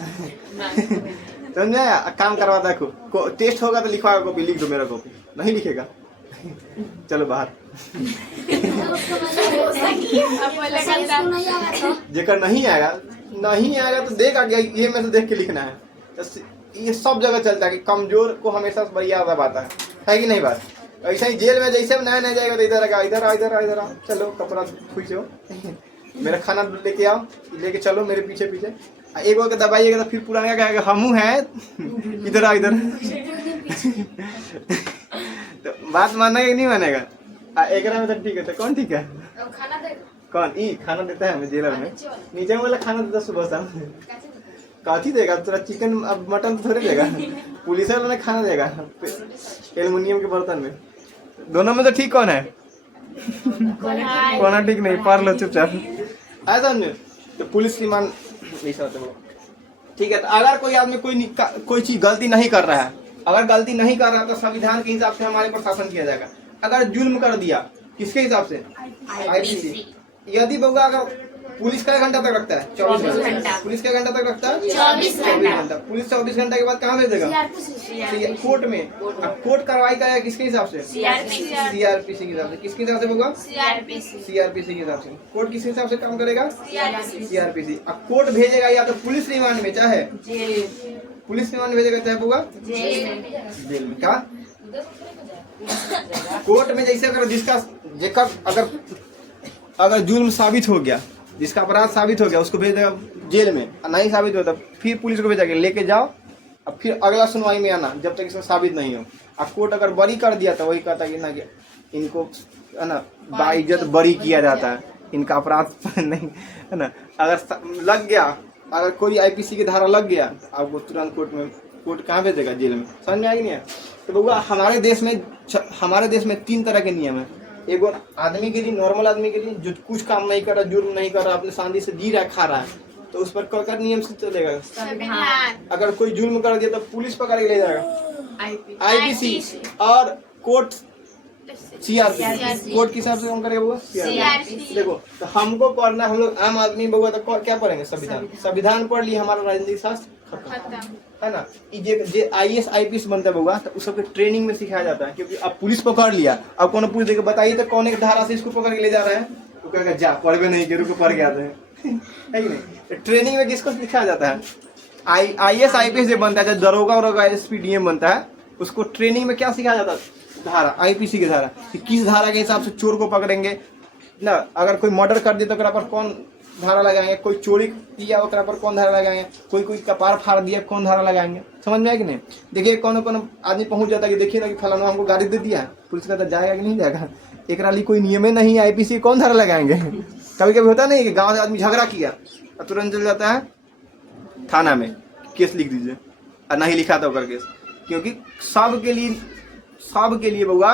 समझे? काम करवा देखो, टेस्ट होगा तो लिखवाएगा कॉपी, लिख दो मेरा कॉपी, नहीं लिखेगा चलो बाहर। जेकर नहीं आएगा तो देगा, ये में से देख के लिखना है। ये सब जगह चलता है कि कमजोर को हमेशा बढ़िया आता है कि नहीं बात। ऐसा ही जेल में जैसे नया जाएगा तो इधर आओ इधर आओ इधर आओ, चलो कपड़ा खींचो, मेरा खाना लेके आओ, लेके चलो मेरे पीछे पीछे। एक बार दबाइएगा तो फिर पुराने का कहेगा हमू है, इधर आओ इधर। तो बात मानेगा कि नहीं मानेगा? एक में तो ठीक है, तो कौन ठीक है? कौन ई खाना देता है हमें जेलर में? नीचे वाला नीचे वाला खाना देता है सुबह शाम। कैसे देता काठी देगा तेरा? चिकन अब मटन तो थोड़ी देगा। पुलिस वाला ने खाना देगा एल्युमिनियम के बर्तन में। दोनों में तो ठीक कौन है? कोना ठीक नहीं, पार लो चुपचाप। ऐसा समझे तो पुलिस की मान नहीं सकते वो। ठीक है, तो अगर कोई आदमी कोई चीज गलती नहीं कर रहा है, अगर गलती नहीं कर रहा तो संविधान के हिसाब से हमारे पर शासन किया जाएगा। अगर जुल्म कर दिया किसके हिसाब से? आईपीसी। यदि बउआ अगर पुलिस का घंटा तक रखता है 24 घंटा, पुलिस का घंटा तक रखता है 24 घंटा। पुलिस 24 घंटा के बाद कहाँ भेज देगा? कोर्ट में। अब कोर्ट कार्रवाई करेगा किसके हिसाब से? सीआरपीसी के हिसाब से। किसके हिसाब से होगा? सीआरपीसी के हिसाब से। कोर्ट किस हिसाब से काम करेगा? सीआरपीसी। अब कोर्ट भेजेगा या तो पुलिस रिमांड में, चाहे पुलिस रिमांड भेजेगा, चाहे होगा जेल में। क्या कोर्ट में? जैसे अगर जिसका अगर जुल्म साबित हो गया, जिसका अपराध साबित हो गया, उसको भेज देगा जेल में। नहीं साबित होता फिर पुलिस को भेजेगा, लेके जाओ, अब फिर अगला सुनवाई में आना जब तक इसमें साबित नहीं हो। अब कोर्ट अगर बरी कर दिया तो वही कहता है कि ना कि इनको है ना बाइज्जत बरी किया जाता है, इनका अपराध नहीं है ना। अगर लग गया, अगर कोई आईपीसी की धारा लग गया, आपको तुरंत कोर्ट कहाँ भेजेगा? जेल में। समझ में आएगी नहीं? तो बउआ हमारे देश में 3 तरह के नियम है। एक आदमी के लिए, नॉर्मल आदमी के लिए जो कुछ काम नहीं कर रहा, जुर्म नहीं कर रहा, अपने शांति से जी रहा, खा रहा है, तो उस पर क्या नियम से चलेगा? अगर कोई जुल्म कर दिया तो पुलिस पकड़ के ले जाएगा, आईपीसी। और कोर्ट सीआरपी। कोर्ट के हिसाब से कौन करेगा? सीआरपी। देखो तो हमको पढ़ना, हम लोग आम आदमी बउआ तो क्या पढ़ेंगे? संविधान पढ़ लिए, हमारा राजनीतिक शास्त्र खत्म, है ना। जे आईएएस आईपीएस बनता है बउआ, तो उस सबके ट्रेनिंग में सिखाया जाता है। क्योंकि अब पुलिस पकड़ लिया, अब कौन पूछ देगा बताइए तो कौन एक धारा से इसको पकड़ के ले जा रहा है, तो कहेगा जा पढ़वे नहीं के रुको पढ़ के आते हैं। है कि नहीं? तो ट्रेनिंग में किसको सिखाया जाता है? आईएएस आईपीएस जो बनता है, दरोगा और एसपी डीएम बनता है, उसको ट्रेनिंग में क्या सिखाया जाता है? धारा, आईपीसी की धारा, कि किस धारा के हिसाब से चोर को पकड़ेंगे ना। अगर कोई मर्डर कर दिया तो पर कौन धारा लगाएंगे, कोई चोरी किया ओकरा पर कौन धारा लगाएंगे, कोई कपार फाड़ दिया कौन धारा लगाएंगे। समझ में आया कि नहीं? देखिए कौन आदमी पहुंच जाता है कि देखिए ना कि फलाना हमको गाड़ी दे दिया, पुलिस का जाएगा कि नहीं जाएगा? एक लिए कोई नियम ही नहीं है, आईपीसी कौन धारा लगाएंगे? कभी कभी होता नहीं कि गाँव से आदमी झगड़ा किया और तुरंत चल जाता है थाना में, केस लिख दीजिए, और नहीं लिखा था ओकर केस, क्योंकि सब के लिए बउआ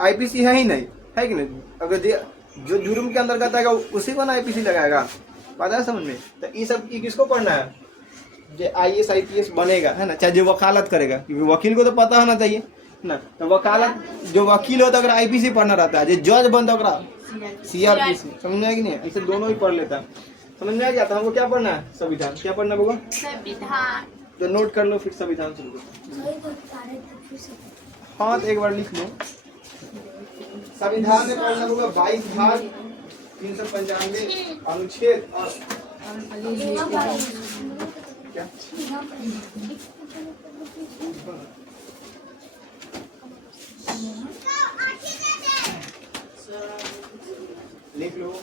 आईपीसी है ही नहीं, है कि नहीं? अगर जो जुर्म के अंतर्गत आएगा उसी को ना आईपीसी लगाएगा। पता है समझ में? तो ये सब किसको पढ़ना है? जो आईएएस आईपीएस बनेगा, है ना, चाहे जो वकालत करेगा, क्योंकि वकील को तो पता होना चाहिए ना। तो वकालत जो वकील होता है अगर आईपीसी पढ़ना रहता है, जो जज बनता है सीआरपीसी। समझ में आया कि नहीं? ऐसे दोनों ही पढ़ लेता है। समझ में आ गया? तो हमको क्या पढ़ना है? संविधान। क्या पढ़ना होगा? संविधान। तो नोट कर लो फिर संविधान सुन लो। हाँ तो एक बार लिख लो। संविधान में पढ़ना होगा 22 भाग 395 अनुच्छेद और क्या लिख लो।